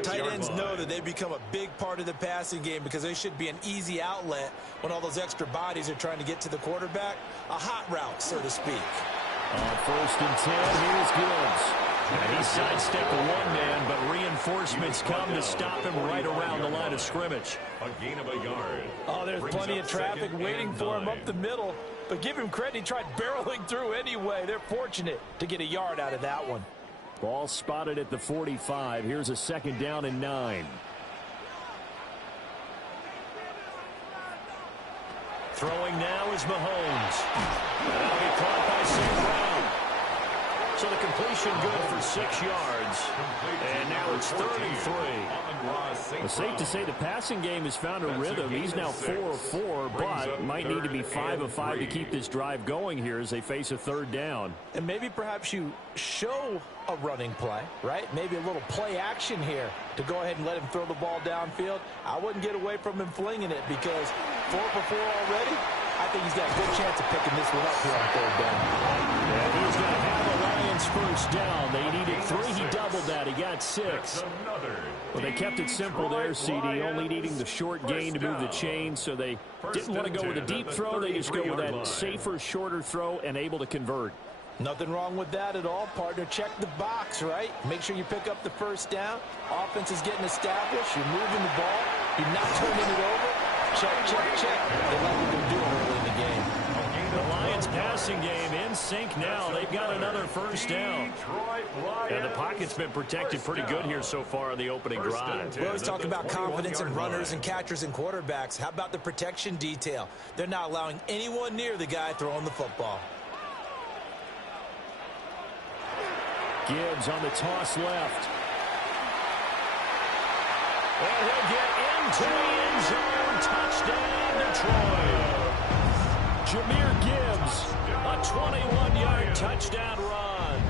tight ends know that they become a big part of the passing game because they should be an easy outlet when all those extra bodies are trying to get to the quarterback. A hot route, so to speak. On first and 10, here's Gibbs. And he sidestepped one man, but reinforcements come to stop him right around the line of scrimmage. A gain of a yard. Oh, there's plenty of traffic waiting for him up the middle. But give him credit, he tried barreling through anyway. They're fortunate to get a yard out of that one. Ball spotted at the 45. Here's a second down and 9. Throwing now is Mahomes. That'll be caught by St. Brown. So the completion good for 6 yards. And now it's 3rd and 3. It's safe to say the passing game has found a rhythm. He's now 4 of 4, but might need to be 5 of 5 to keep this drive going here as they face a 3rd down. And maybe perhaps you show a running play, right? Maybe a little play action here to go ahead and let him throw the ball downfield. I wouldn't get away from him flinging it because 4 for 4 already. I think he's got a good chance of picking this one up here on 3rd down. And he's going to have the Lions first down. They needed 3. He doubled that. He got 6. Well, they kept it simple there, CD, only needing the short gain to move the chain, so they didn't want to go with a deep throw. They just go with that safer, shorter throw and able to convert. Nothing wrong with that at all, partner. Check the box, right? Make sure you pick up the first down. Offense is getting established. You're moving the ball. You're not turning it over. Check, check, check. They let them do it early in the game. The Lions passing game in sync now. They've got another first down. And the pocket's been protected pretty good here so far on the opening drive. We always talk about confidence in runners and catchers and quarterbacks. How about the protection detail? They're not allowing anyone near the guy throwing the football. Gibbs on the toss left. And he'll get into the end zone. Touchdown, Detroit. Jahmyr Gibbs, a 21-yard touchdown run.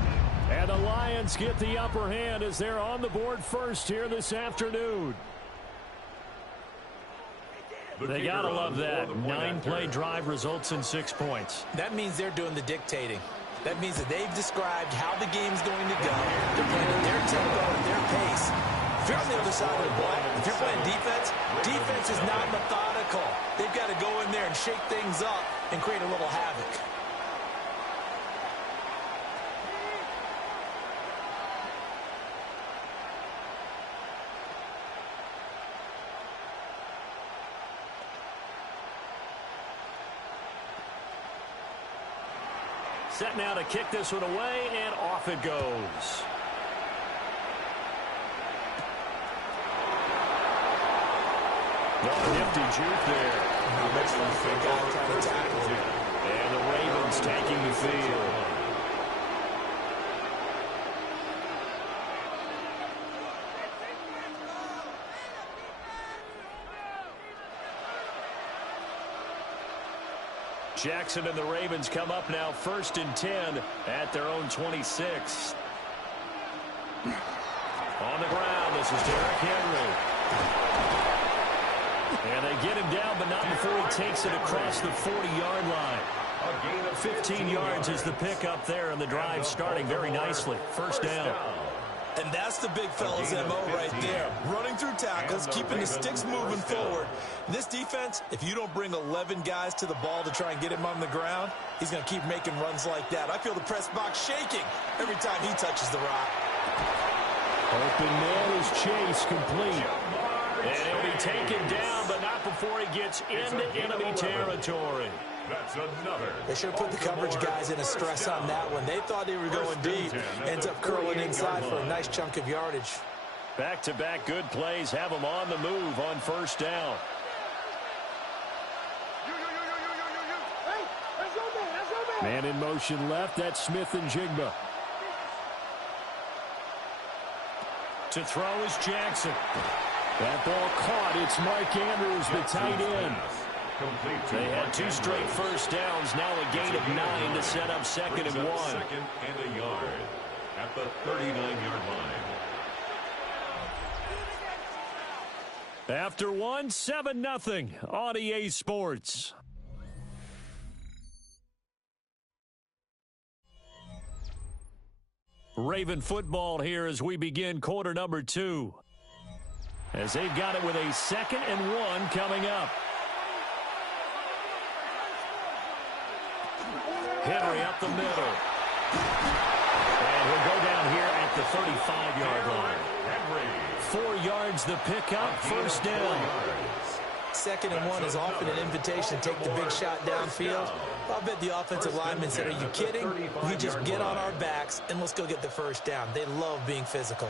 And the Lions get the upper hand as they're on the board first here this afternoon. They got to love that. 9-play drive results in 6 points. That means they're doing the dictating. That means that they've described how the game's going to go. They're playing at their tempo, at their pace. If you're on the other side of the ball, if you're playing defense, defense is not methodical. They've got to go in there and shake things up and create a little havoc. Set now to kick this one away, and off it goes. Oh, nifty juke there. And the Ravens taking the field. Jackson and the Ravens come up now 1st and 10 at their own 26. On the ground, this is Derrick Henry. And they get him down, but not before he takes it across the 40-yard line. 15 yards is the pickup there, and the drive starting very nicely. First down. And that's the big fella's MO right there. Running through tackles, keeping the sticks moving forward. This defense, if you don't bring 11 guys to the ball to try and get him on the ground, he's going to keep making runs like that. I feel the press box shaking every time he touches the rock. Open man is Chase, complete. And he'll be taken down, but not before he gets into enemy territory. That's another. They should have put the coverage guys in a stress on that one. They thought they were going deep. Ends up curling inside for a nice chunk of yardage. Back-to-back good plays have them on the move on first down. Man in motion left. That's Smith and Jigba. To throw is Jackson. That ball caught. It's Mark Andrews, the tight end. They had 2 straight first downs. Now a gain of 9 to set up 2nd and 1. Second and a yard at the 39-yard line. After 1, 7-0 on EA Sports. Raven football here as we begin quarter number 2. As they've got it with a 2nd and 1 coming up. Henry up the middle. And he'll go down here at the 35-yard line. 4 yards the pickup, first down. 2nd and 1 is often an invitation to take the big shot downfield. I'll bet the offensive lineman said, are you kidding? We just get on our backs and let's go get the first down. They love being physical.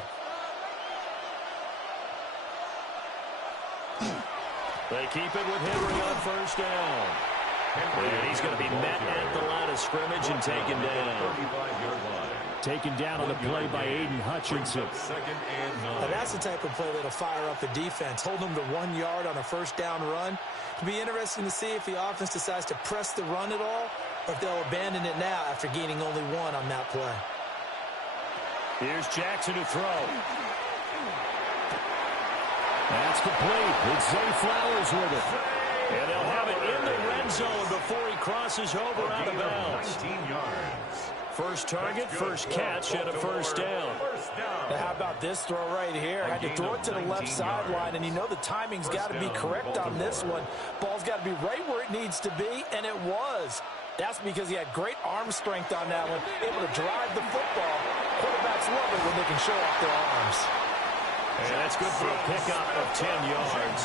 They keep it with Henry on first down. And he's going to be met at the line of scrimmage and taken down. Taken down on the play by Aiden Hutchinson. Now that's the type of play that'll fire up the defense. Hold them to 1 yard on a first down run. It'll be interesting to see if the offense decides to press the run at all or if they'll abandon it now after gaining only 1 on that play. Here's Jackson to throw. That's complete. It's Zay Flowers with it. And they'll have it in the red zone before he crosses over out of bounds. 19 yards. First target, first catch, and a first down. Now how about this throw right here? Had to throw it to the left sideline, and you know the timing's got to be correct on this one. Ball's got to be right where it needs to be, and it was. That's because he had great arm strength on that one, able to drive the football. Quarterbacks love it when they can show off their arms. And that's good for a pickup of 10 yards.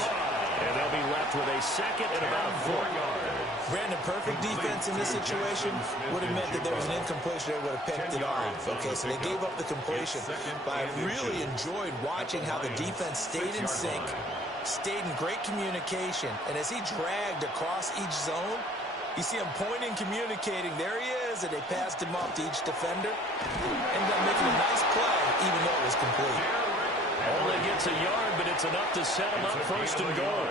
And they'll be left with a 2nd and about 4 yards. Brandon, perfect defense in this situation would have meant that there was an incompletion. They would have picked it off. Okay, so they gave up the completion. But I really enjoyed watching how the defense stayed in sync, stayed in great communication. And as he dragged across each zone, you see him pointing, communicating. There he is, and they passed him off to each defender. Ended up making a nice play, even though it was complete. Only gets a yard, but it's enough to set him up first and goal.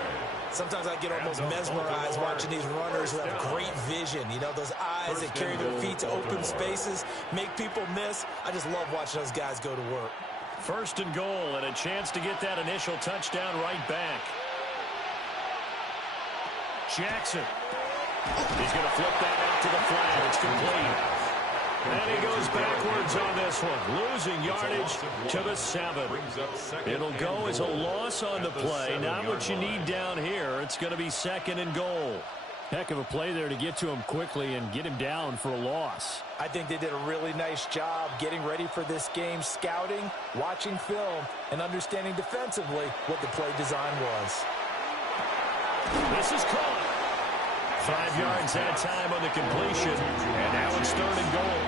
Sometimes I get almost mesmerized watching these runners who have great vision. You know, those eyes that carry their feet to open spaces, make people miss. I just love watching those guys go to work. First and goal, and a chance to get that initial touchdown right back. Jackson. He's going to flip that out to the flat. It's complete. And he goes backwards on this one, losing yardage to the 7. It'll go as a loss on the play. Not what you need down here. It's going to be 2nd and goal. Heck of a play there to get to him quickly and get him down for a loss. I think they did a really nice job getting ready for this game, scouting, watching film, and understanding defensively what the play design was. This is caught. 5 yards that time on the completion, and now it's 3rd and goal.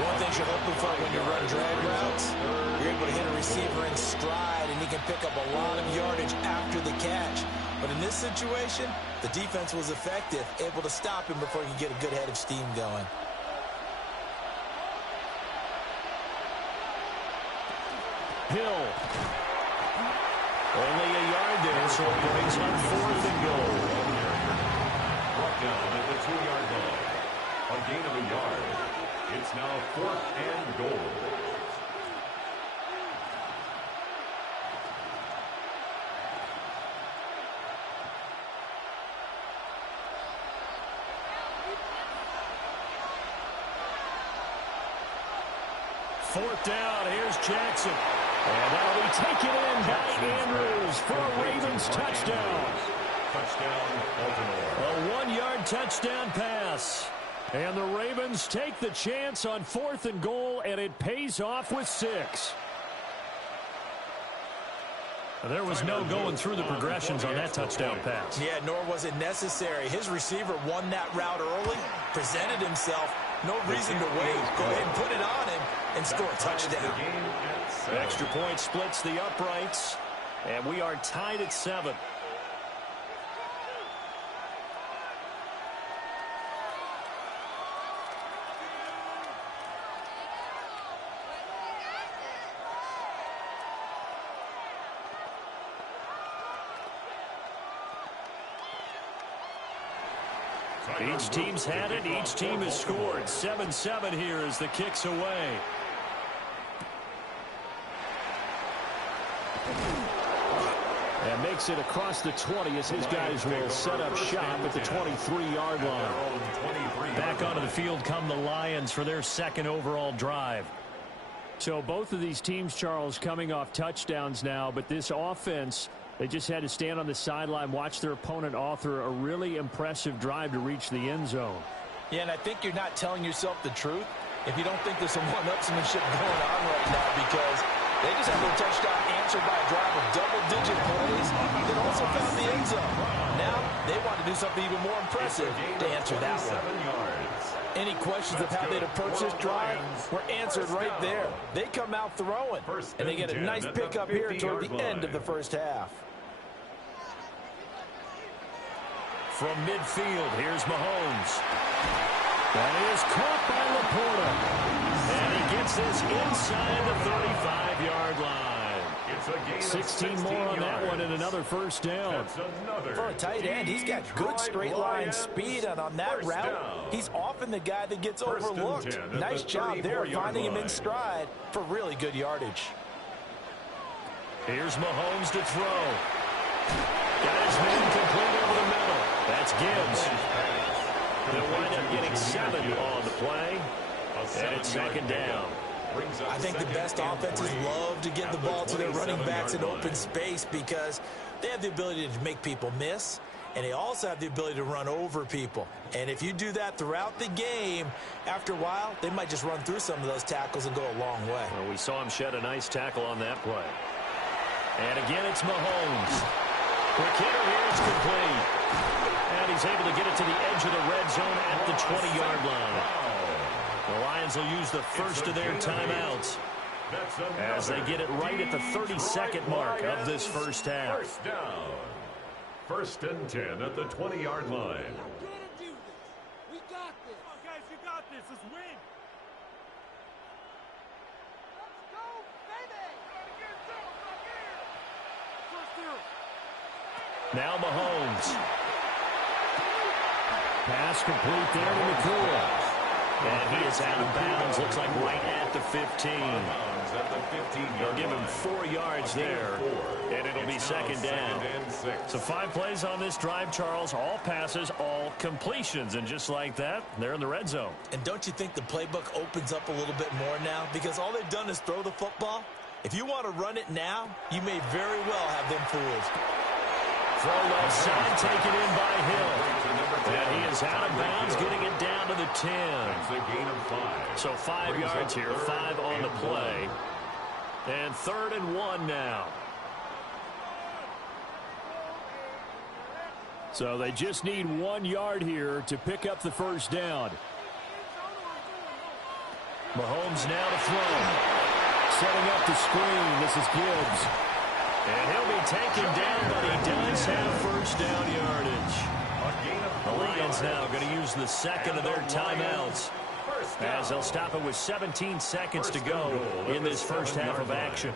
One thing you're hoping for when you run drag routes, you're able to hit a receiver in stride, and he can pick up a lot of yardage after the catch. But in this situation, the defense was effective, able to stop him before he could get a good head of steam going. Hill. Only a yard there, so it brings up 4th and goal. Brought down at the 2-yard line. A gain of a yard. It's now 4th and goal. 4th down. Here's Jackson. And that'll be taken in by Andrews for a Ravens touchdown. Touchdown, Baltimore. A 1-yard touchdown pass. And the Ravens take the chance on 4th and goal, and it pays off with 6. There was no going through the progressions on that touchdown pass. Yeah, nor was it necessary. His receiver won that route early, presented himself. No reason to wait. Go ahead and put it on him and score a touchdown. Extra point splits the uprights, and we are tied at 7. Each team's had it. Each team has scored. 7-7 here as the kick's away. And makes it across the 20 as his guys will set up shop at the 23-yard line. Back onto the field come the Lions for their 2nd overall drive. So both of these teams, Charles, coming off touchdowns now, but this offense, they just had to stand on the sideline, watch their opponent author a really impressive drive to reach the end zone. Yeah, and I think you're not telling yourself the truth if you don't think there's some one-upsmanship going on right now, because they just had their touchdown answered by a drive of double-digit plays that also found the end zone. Now they want to do something even more impressive to answer that one. Any questions of how they'd approach this drive were answered right there. They come out throwing, and they get a nice pickup here toward the end of the first half. From midfield, here's Mahomes. That is caught by Laporta. And he gets this inside the 35-yard line. 16 more on that one and another first down. For a tight end, he's got good straight line speed, and on that route, he's often the guy that gets overlooked. Nice job there finding him in stride for really good yardage. Here's Mahomes to throw. Got his man complete over the middle. That's Gibbs. They'll wind up getting 7 on the play. And it's 2nd down. I think the best offenses love to get the ball to their running backs in open space because they have the ability to make people miss, and they also have the ability to run over people. And if you do that throughout the game, after a while, they might just run through some of those tackles and go a long way. Well, we saw him shed a nice tackle on that play. And again, it's Mahomes. Quick hitter here, it's complete. And he's able to get it to the edge of the red zone at the 20-yard line. The Lions will use the first of their timeouts as they get it right at the 32nd mark of this first half. First down. 1st and 10 at the 20-yard line. We got this. Come on, guys, you got this. Let's win. Let's go, baby. Now Mahomes. Pass complete there to McCool. And he is out of bounds, looks like right at the 15. They'll give him 4 yards there, and it'll be 2nd down. So 5 plays on this drive, Charles. All passes, all completions. And just like that, they're in the red zone. And don't you think the playbook opens up a little bit more now? Because all they've done is throw the football. If you want to run it now, you may very well have them fooled. Throw left side, taken in by Hill. And he is out of bounds, getting it down to the 10. That's a gain of 5. So 5 yards here, 5 on the play. And 3rd and 1 now. So they just need 1 yard here to pick up the first down. Mahomes now to throw. Setting up the screen. This is Gibbs. And he'll be taken down, but he does have first down yardage. The Lions now going to use the 2nd of their timeouts as they'll stop it with 17 seconds to go in this first half of action.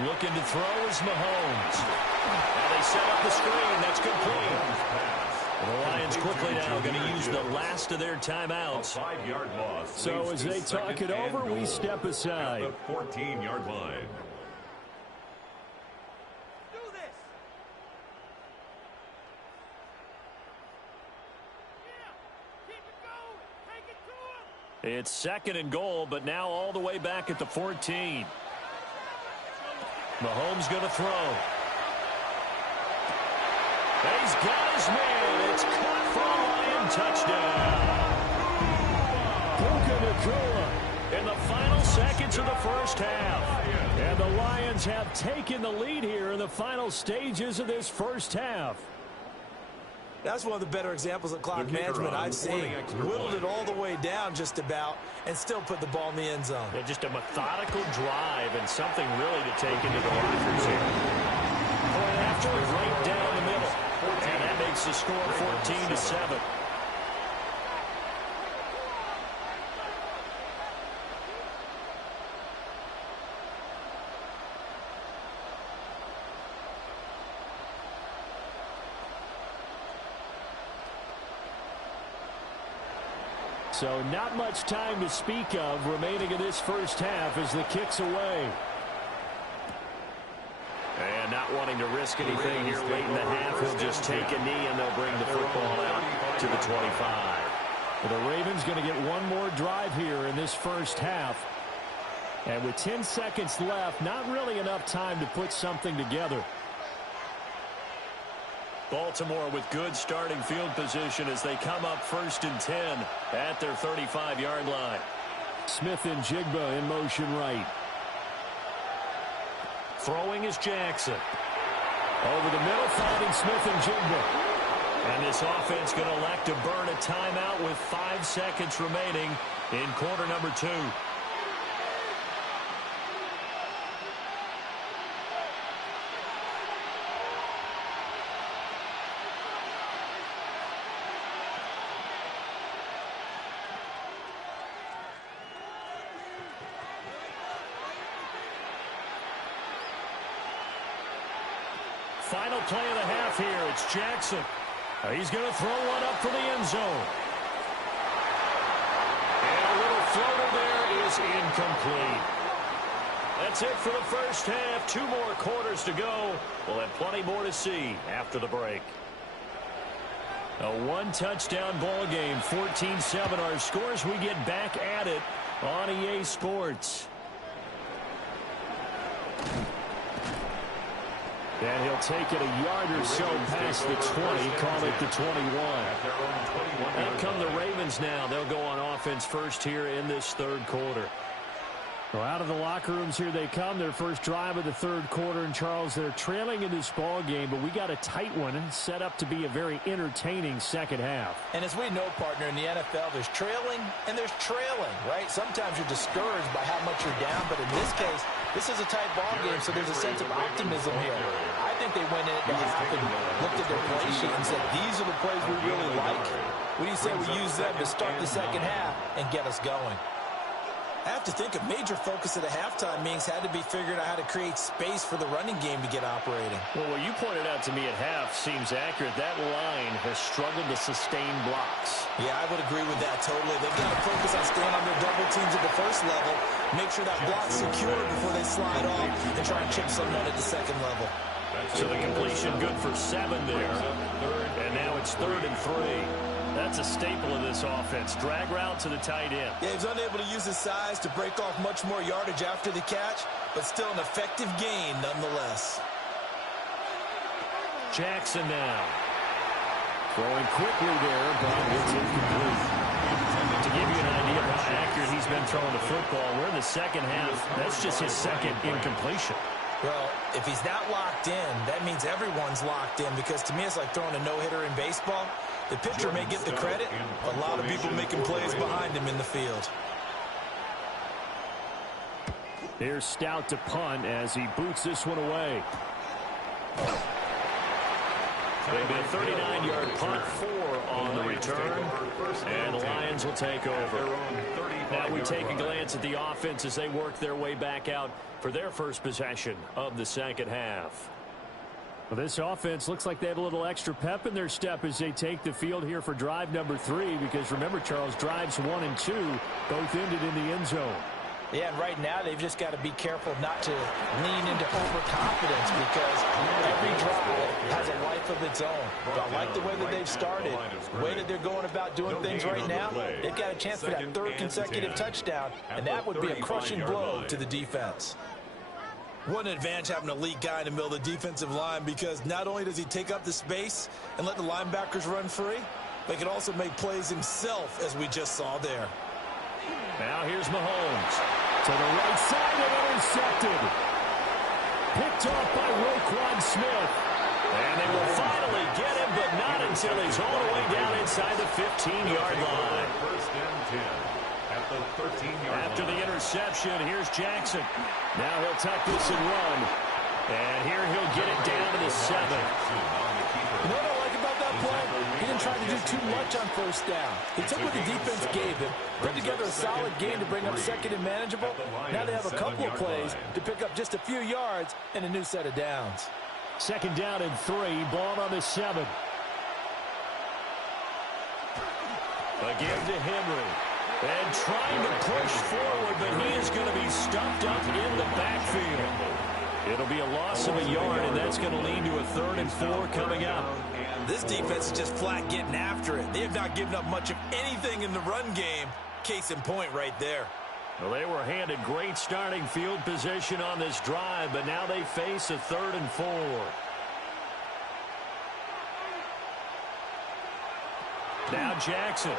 Looking to throw is Mahomes. Now they set up the screen. That's complete. The Lions quickly now going to use the last of their timeouts. A 5-yard loss. So as they talk it over, we step aside. At the 14-yard line. It's 2nd and goal, but now all the way back at the 14. Mahomes going to throw. He's got his man. It's caught for a Lion touchdown. Puka Nacua in the final seconds of the first half. And the Lions have taken the lead here in the final stages of this first half. That's one of the better examples of clock management I've seen. Whittled it all the way down just about and still put the ball in the end zone. Yeah, just a methodical drive and something really to take into the Rodgers here. Point after right down the middle. And that makes the score 14-7. So not much time to speak of remaining in this first half as the kick's away. And not wanting to risk anything here late in the half, he'll just take a knee and they'll bring the football out to the 25. The Ravens going to get one more drive here in this first half. And with 10 seconds left, not really enough time to put something together. Baltimore with good starting field position as they come up 1st and 10 at their 35-yard line. Smith and Jigba in motion right. Throwing is Jackson. Over the middle, finding Smith and Jigba. And this offense going to elect to burn a timeout with 5 seconds remaining in quarter number 2. Final play of the half here. It's Jackson. He's going to throw one up for the end zone. And a little floater there is incomplete. That's it for the first half. 2 more quarters to go. We'll have plenty more to see after the break. A 1-touchdown ball game. 14-7 our scores. We get back at it on EA Sports. And he'll take it a yard or so past the 20, call it the 21. Out come the Ravens now. They'll go on offense first here in this third quarter. Well, out of the locker rooms here they come. Their first drive of the third quarter. And, Charles, they're trailing in this ball game, but we got a tight one set up to be a very entertaining second half. And as we know, partner, in the NFL, there's trailing and there's trailing, right? Sometimes you're discouraged by how much you're down, but in this case, this is a tight ball game, so there's a sense of optimism here. I think they went in at the half and looked at their play sheet and said, these are the plays we really like. What do you say we use them to start the second half and get us going? I have to think a major focus at the halftime meetings had to be figuring out how to create space for the running game to get operating. Well, what you pointed out to me at half seems accurate. That line has struggled to sustain blocks. Yeah, I would agree with that totally. They've got to focus on staying on their double teams at the first level, make sure that block's secure before they slide off, and try and chip someone at the second level. So the completion good for 7 there. And now it's 3rd and 3. That's a staple of this offense. Drag route to the tight end. Yeah, he's unable to use his size to break off much more yardage after the catch, but still an effective gain nonetheless. Jackson now. Throwing quickly there, but it's incomplete. To give you an idea of how accurate he's been throwing the football, we're in the second half. That's just his second incompletion. Well, if he's not locked in, that means everyone's locked in, because to me it's like throwing a no-hitter in baseball. The pitcher may get the credit, but a lot of people making plays behind him in the field. Here's Stout to punt as he boots this one away. It'll be a 39-yard punt, 4 on the return, and the Lions will take over. Now we take a glance at the offense as they work their way back out for their first possession of the second half. Well, this offense looks like they have a little extra pep in their step as they take the field here for drive number 3, because remember, Charles, drives 1 and 2 both ended in the end zone. Yeah, and right now they've just got to be careful not to lean into overconfidence, because every drive has a life of its own. But I like the way that they've started, the way that they're going about doing things right now. They've got a chance for that 3rd consecutive touchdown, and that would be a crushing blow to the defense. What an advantage having an elite guy in the middle of the defensive line, because not only does he take up the space and let the linebackers run free, but he can also make plays himself, as we just saw there. Now here's Mahomes to the right side and intercepted. Picked off by Roquan Smith. And they will finally get him, but not until he's all the way down inside the 15-yard line. First and 10 at the 13-yard After the interception, here's Jackson. Now he'll tuck this and run. And here he'll get it down to the 7. You know what I like about that play? He didn't try to do too much on first down. He took what the defense gave him, put together a solid game to bring up second and manageable. Now they have a couple of plays to pick up just a few yards and a new set of downs. 2nd down and 3, ball on the 7. Again to Henry. And trying to push forward, but he is going to be stuffed up in the backfield. It'll be a loss of a yard, and that's going to lead to a 3rd and 4 coming up. This defense is just flat getting after it. They have not given up much of anything in the run game. Case in point right there. Well, they were handed great starting field position on this drive, but now they face a 3rd and 4. Now Jackson.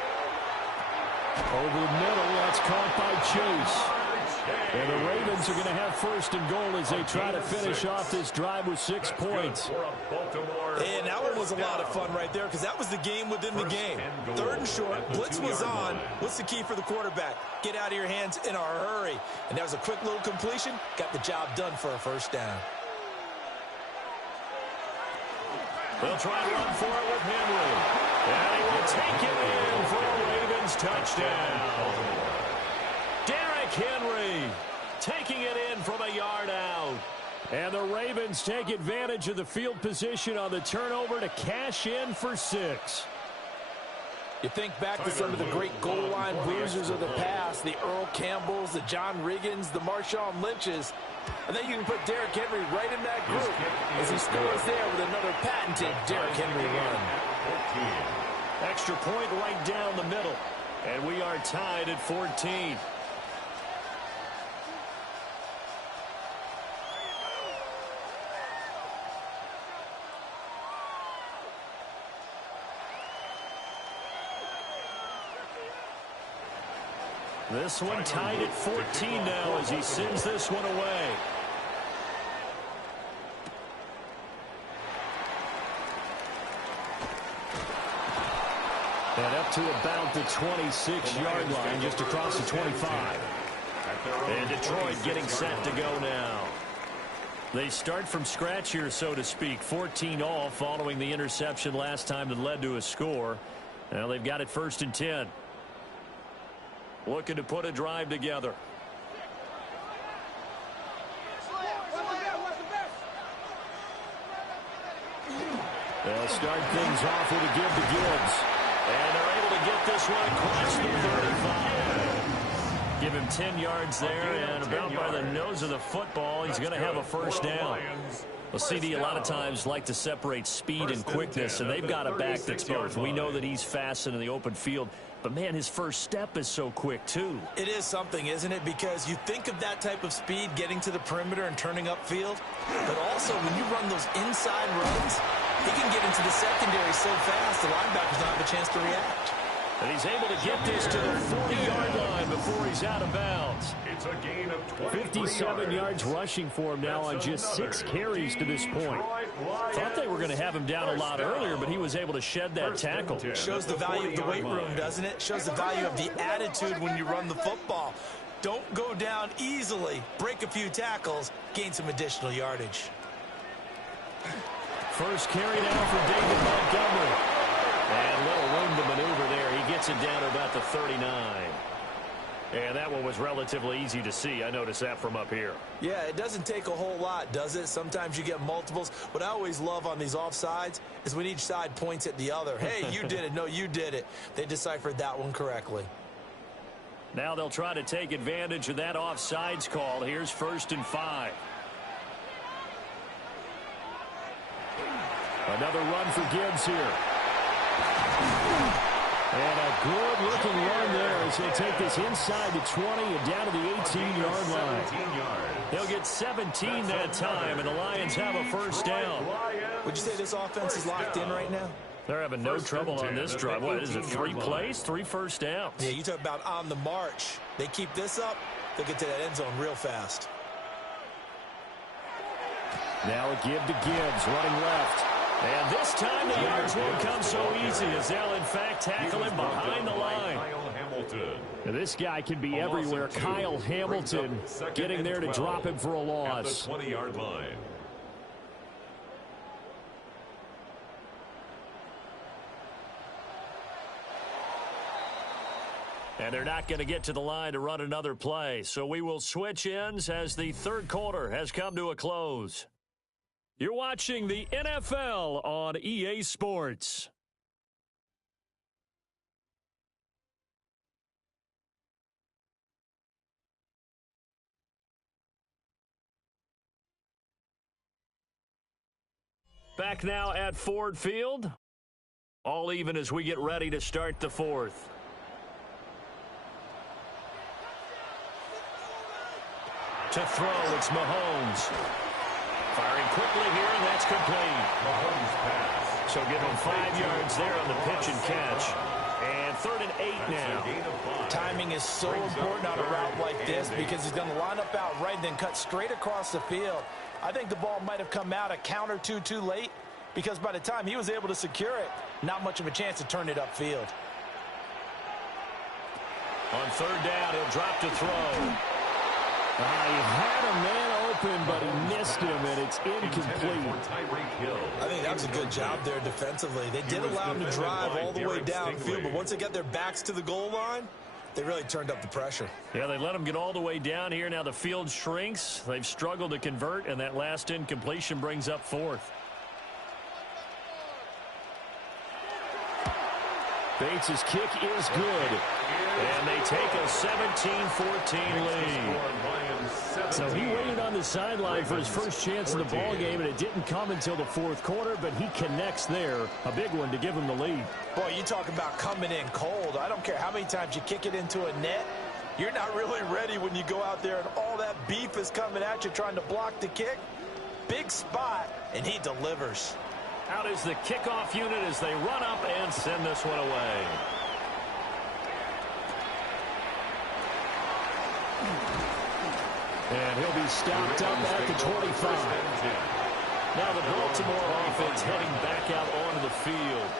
Over the middle, that's caught by Chase. And the Ravens are going to have 1st and goal as they try to finish off this drive with 6 points. And that one was a lot of fun right there, because that was the game within the game. 3rd and short, blitz was on. What's the key for the quarterback? Get out of your hands in a hurry. And that was a quick little completion. Got the job done for a 1st down. They'll try to run for it with Henry. And he will take it in for a Ravens touchdown. Derrick Henry taking it in from a yard out. And the Ravens take advantage of the field position on the turnover to cash in for 6. You think back to some of the great goal line bruisers of the past, the Earl Campbells, the John Riggins, the Marshawn Lynches. I think you can put Derrick Henry right in that group as he scores there with another patented Derrick Henry run. Extra point right down the middle. And we are tied at 14. This one tied at 14 now as he sends this one away. And up to about the 26-yard line, just across the 25. And Detroit getting set to go now. They start from scratch here, so to speak. 14 all following the interception last time that led to a score. Now they've got it 1st and 10. Looking to put a drive together. They'll start things off with a give to Gibbs. And they're able to get this one across the 35. Give him 10 yards there, and about by the nose of the football, he's going to have a 1st down. Well, CD, a lot of times like to separate speed and quickness, and they've got a back that's both. We know that he's fast in the open field, but, man, his first step is so quick, too. It is something, isn't it? Because you think of that type of speed getting to the perimeter and turning upfield, but also when you run those inside runs, he can get into the secondary so fast the linebackers don't have a chance to react. And he's able to get this to the 40-yard line before he's out of bounds. It's a gain of 57 yards rushing for him now on just 6 carries to this point. Thought they were going to have him down a lot earlier, but he was able to shed that tackle. Shows the value of the weight room, doesn't it? Shows the value of the attitude when you run the football. Don't go down easily. Break a few tackles. Gain some additional yardage. First carry now for David Montgomery. And a little room to maneuver there. He gets it down to about the 39. And that one was relatively easy to see. I noticed that from up here. Yeah, it doesn't take a whole lot, does it? Sometimes you get multiples. What I always love on these offsides is when each side points at the other. Hey, you did it. No, you did it. They deciphered that one correctly. Now they'll try to take advantage of that offsides call. Here's 1st and 5. Another run for Gibbs here. And a good-looking run there as they take this inside the 20 and down to the 18-yard line. They'll get 17 that time, and the Lions have a 1st down. Would you say this offense is locked in right now? They're having no trouble on this drive. What is it, 3 plays, 3 first downs? Yeah, you talk about on the march. They keep this up, they'll get to that end zone real fast. Now a give to Gibbs, running left. And this time the yards won't come so easy as they'll, in fact, tackle him behind the line. Now, this guy can be everywhere. Kyle Hamilton getting there to drop him for a loss. At the 20-yard line. And they're not going to get to the line to run another play. So we will switch ends as the 3rd quarter has come to a close. You're watching the NFL on EA Sports. Back now at Ford Field. All even as we get ready to start the 4th. To throw, it's Mahomes. Firing quickly here, and that's complete. Mahomes pass. So give him 5 yards there on the pitch and catch. And 3rd and 8 now. Timing is so important on a route like this because he's going to line up out right and then cut straight across the field. I think the ball might have come out a count or two too late because by the time he was able to secure it, not much of a chance to turn it upfield. On 3rd down, he'll drop to throw. He had a man open, but he missed him, and it's incomplete. I think that was a good job there defensively. They did allow him to drive all the way downfield, but once they got their backs to the goal line, they really turned up the pressure. Yeah, they let him get all the way down here. Now the field shrinks. They've struggled to convert, and that last incompletion brings up 4th. Bates' kick is good. And they take a 17-14 lead. So he waited on the sideline for his first chance in the ball game, and it didn't come until the 4th quarter, but he connects there. A big one to give him the lead. Boy, you talk about coming in cold. I don't care how many times you kick it into a net. You're not really ready when you go out there and all that beef is coming at you trying to block the kick. Big spot, and he delivers. Out is the kickoff unit as they run up and send this one away. And he'll be stopped up at the 25. Now the Baltimore offense heading back out onto the field.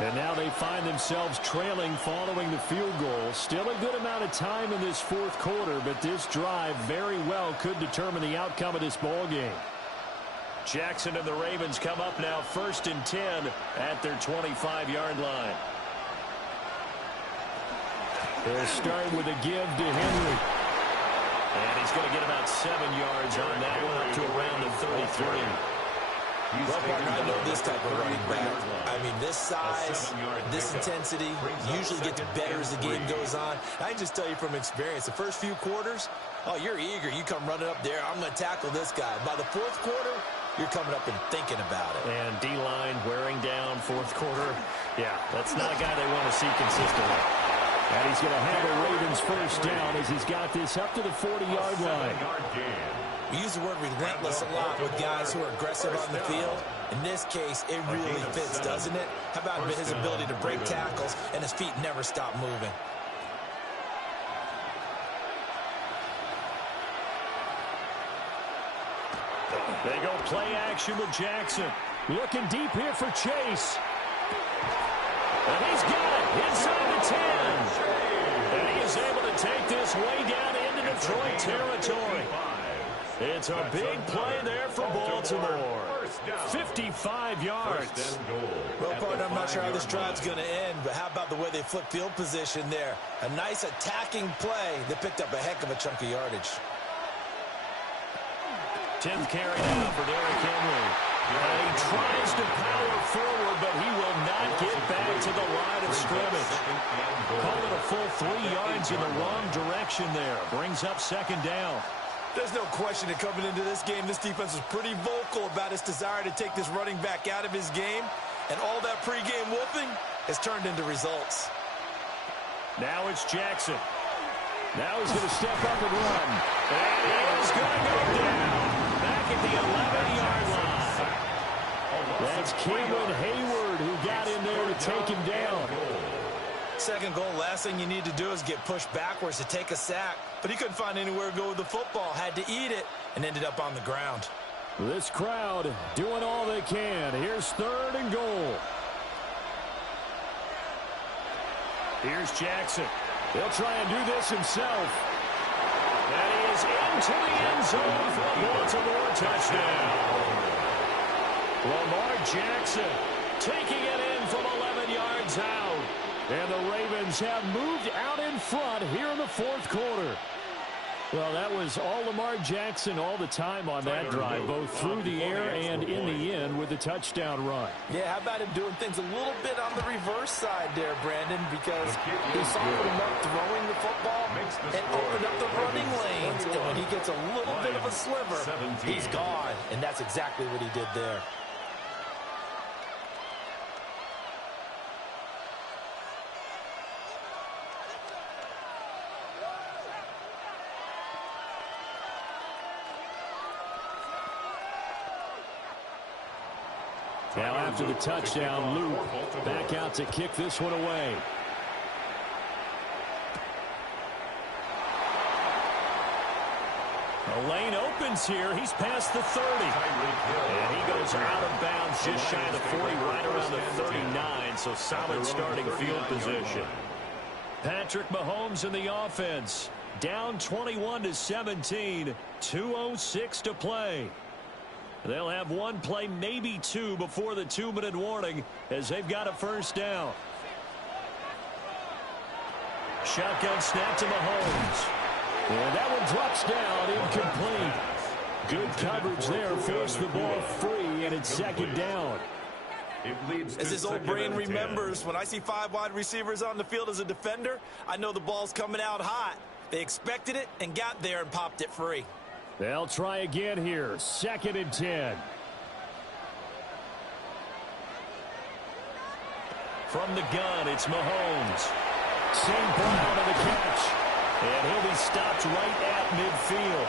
And now they find themselves trailing following the field goal. Still a good amount of time in this 4th quarter, but this drive very well could determine the outcome of this ball game. Jackson and the Ravens come up now 1st and 10 at their 25-yard line. They'll start with a give to Henry. And he's going to get about 7 yards on that one up to around the 33. Well, partner, I know this type of running back. I mean, this size, this intensity usually gets better as the game goes on. I can just tell you from experience, the first few quarters, oh, you're eager. You come running up there, I'm going to tackle this guy. By the 4th quarter, you're coming up and thinking about it. And D-line wearing down 4th quarter. Yeah, that's not a guy they want to see consistently. And he's going to have a Ravens 1st down as he's got this up to the 40-yard line. We use the word relentless a lot with guys who are aggressive on the field. In this case, it really fits, doesn't it? How about his ability to break tackles and his feet never stop moving? They go play action with Jackson. Looking deep here for Chase. And he's got it inside the 10. And he is able to take this way down into Detroit territory. It's a big play there for Baltimore. 55 yards. Well, partner, I'm not sure how this drive's going to end, but how about the way they flip field position there? A nice attacking play that picked up a heck of a chunk of yardage. 10th carry now for Derrick Henry. And he tries to power forward, but he will not get back to the line of scrimmage. Call it a full 3 yards in the wrong direction there. Brings up second down. There's no question that coming into this game, this defense was pretty vocal about its desire to take this running back out of his game. And all that pregame whooping has turned into results. Now it's Jackson. Now he's going to step up and run. And he is going to go down. Back at the 11-yard line. That's Cameron Hayward who got in there to take him down. Second goal, last thing you need to do is get pushed backwards to take a sack. But he couldn't find anywhere to go with the football. Had to eat it and ended up on the ground. This crowd doing all they can. Here's 3rd and goal. Here's Jackson. He'll try and do this himself. And he is into the end zone for a Baltimore touchdown. Lamar Jackson taking it in from 11 yards out. And the Ravens have moved out in front here in the 4th quarter. Well, that was all Lamar Jackson all the time on that drive, both through the air and in the end with the touchdown run. Yeah, how about him doing things a little bit on the reverse side there, Brandon, because he softened him up throwing the football and opened up the running lanes. And when he gets a little bit of a sliver, he's gone. And that's exactly what he did there. Now after the touchdown, Luke back out to kick this one away. The lane opens here. He's past the 30. And he goes out of bounds just shy of the 40, right around the 39. So solid starting field position. Patrick Mahomes in the offense. Down 21-17. 2:06 to play. They'll have one play, maybe two, before the 2-minute warning as they've got a first down. Shotgun snap to Mahomes. And that one drops down, incomplete. Good coverage there, forced the ball free, and it's second down. As his old brain remembers, when I see 5 wide receivers on the field as a defender, I know the ball's coming out hot. They expected it and got there and popped it free. They'll try again here. 2nd and 10. From the gun, it's Mahomes. St. Brown on the catch. And he'll be stopped right at midfield.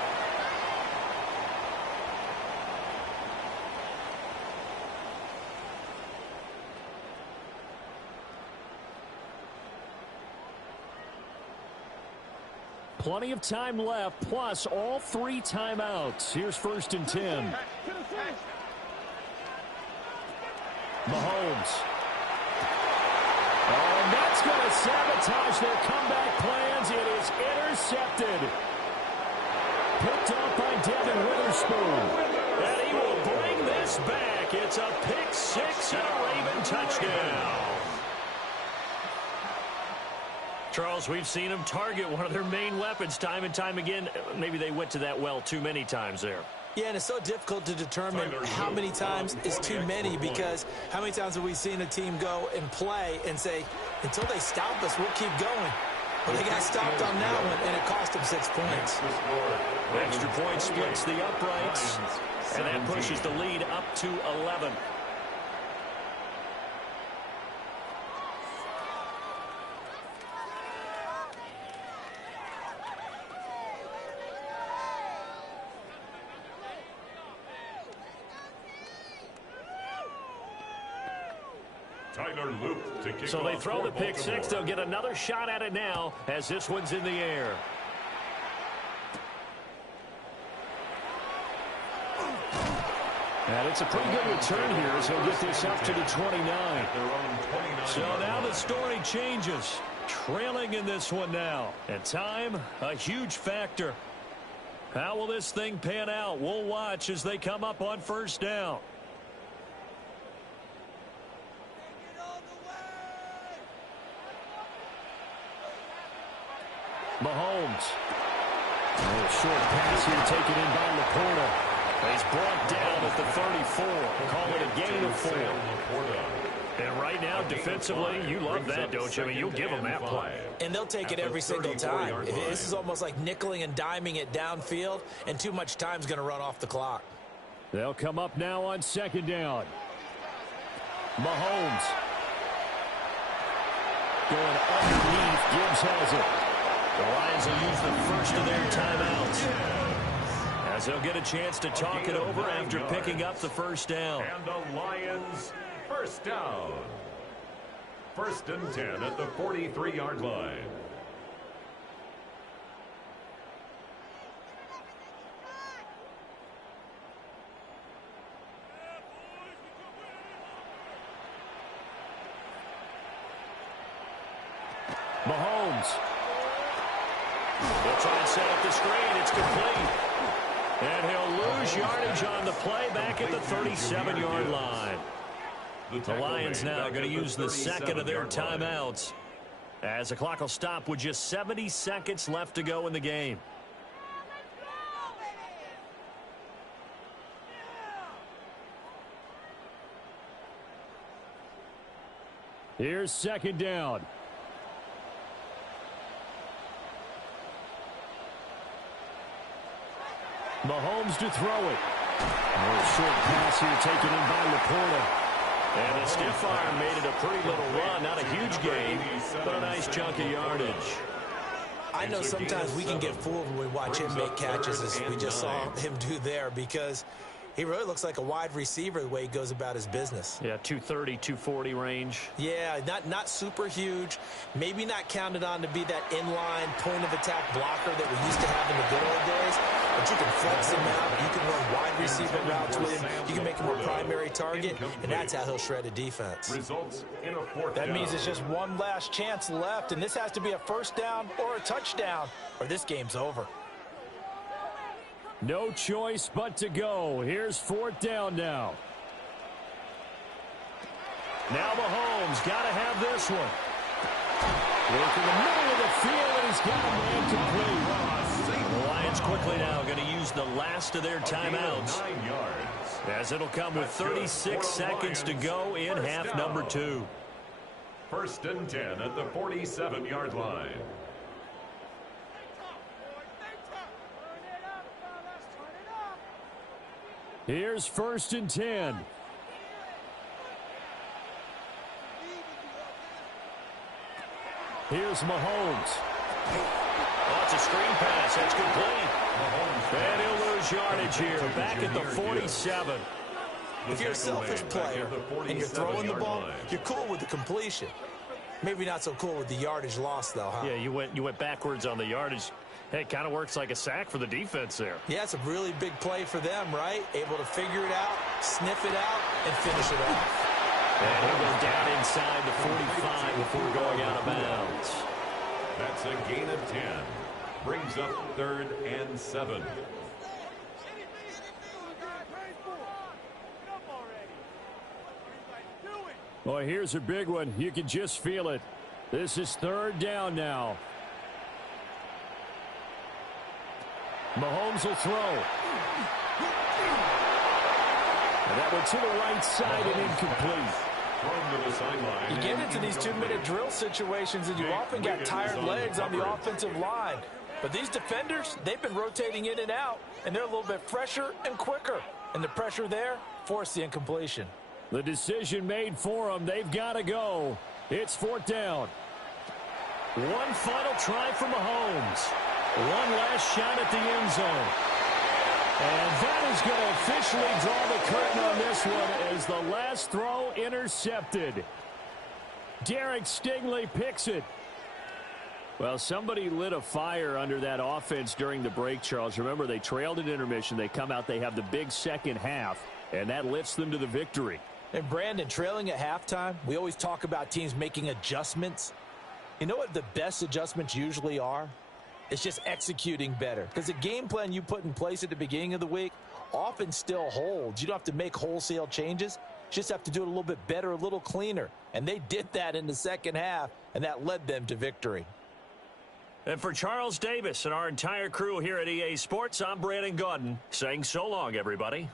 Plenty of time left, plus all 3 timeouts. Here's 1st and 10. Mahomes. Oh, and that's going to sabotage their comeback plans. It is intercepted. Picked off by Devin Witherspoon. And he will bring this back. It's a pick 6 and a Raven touchdown. Charles, we've seen them target one of their main weapons time and time again. Maybe they went to that well too many times there. Yeah, and it's so difficult to determine how many times is too many, because how many times have we seen a team go and play and say, until they stop us, we'll keep going. Well, they got stopped on that one, and it cost them 6 points. Extra point splits the uprights, and that pushes the lead up to 11. So they throw the pick 6. They'll get another shot at it now as this one's in the air. And it's a pretty good return here as he'll get this up to the 29. So now the story changes. Trailing in this one now. And time, a huge factor. How will this thing pan out? We'll watch as they come up on first down. Mahomes. A short pass here taken in by Laporta. He's brought down at the 34. Call it a gain of 4. And right now, defensively, you love that, don't you? I mean, you'll give them that play. And they'll take it every single time. This is almost like nickeling and diming it downfield, and too much time's going to run off the clock. They'll come up now on second down. Mahomes. Going underneath. Gibbs has it. The Lions will use the first of their timeouts, as they'll get a chance to talk it over after picking up the first down. And the Lions, first down. 1st and 10 at the 43-yard line. Mahomes. They'll try and set up the screen. It's complete. And he'll lose yardage on the play back at the 37-yard line. The Lions now going to use the second of their timeouts, as the clock will stop with just 70 seconds left to go in the game. Here's second down. Mahomes to throw it. A short pass here taken in by Laporta. And the stiff arm made it a pretty little run. Not a huge gain, but a nice chunk of yardage. I know sometimes we can get fooled when we watch him make catches, as we just saw him do there, because he really looks like a wide receiver the way he goes about his business. Yeah, 230, 240 range. Yeah, not super huge. Maybe not counted on to be that inline point-of-attack blocker that we used to have in the good old days. But you can flex him out. You can run wide receiver routes with him. You can make him a primary target, and that's how he'll shred a defense. Results in a 4th That down. means it's just one last chance left, and this has to be a first down or a touchdown, or this game's over. No choice but to go. Here's 4th down now. Now Mahomes got to have this one. Look in the middle of the field, and he's got him incomplete. The Lions quickly now going to use the last of their timeouts, 9 yards. as it'll come with 36 seconds to go in half number 2. 1st and 10 at the 47-yard line. Here's 1st and 10. Here's Mahomes. Oh, it's a screen pass. That's complete. And he'll lose yardage here. Back at the 47. If you're a selfish player and you're throwing the ball, you're cool with the completion. Maybe not so cool with the yardage loss, though, huh? Yeah, you went backwards on the yardage. Hey, it kind of works like a sack for the defense there. Yeah, it's a really big play for them, right? Able to figure it out, sniff it out, and finish it off. And he'll go down inside the 45 before going out of bounds. That's a gain of 10. Brings up 3rd and 7. Boy, here's a big one. You can just feel it. This is 3rd down now. Mahomes will throw. And that one to the right side and incomplete. You get into these 2-minute drill situations, and you often got tired legs on the offensive line. But these defenders, they've been rotating in and out, and they're a little bit fresher and quicker. And the pressure there forced the incompletion. The decision made for them. They've got to go. It's 4th down. One final try for Mahomes. One last shot at the end zone. And that is going to officially draw the curtain on this one as the last throw intercepted. Derek Stingley picks it. Well, somebody lit a fire under that offense during the break, Charles. Remember, they trailed at intermission. They come out, they have the big second half, and that lifts them to the victory. And, Brandon, trailing at halftime, we always talk about teams making adjustments. You know what the best adjustments usually are? It's just executing better. Because the game plan you put in place at the beginning of the week often still holds. You don't have to make wholesale changes. You just have to do it a little bit better, a little cleaner. And they did that in the second half, and that led them to victory. And for Charles Davis and our entire crew here at EA Sports, I'm Brandon Gaudin saying so long, everybody.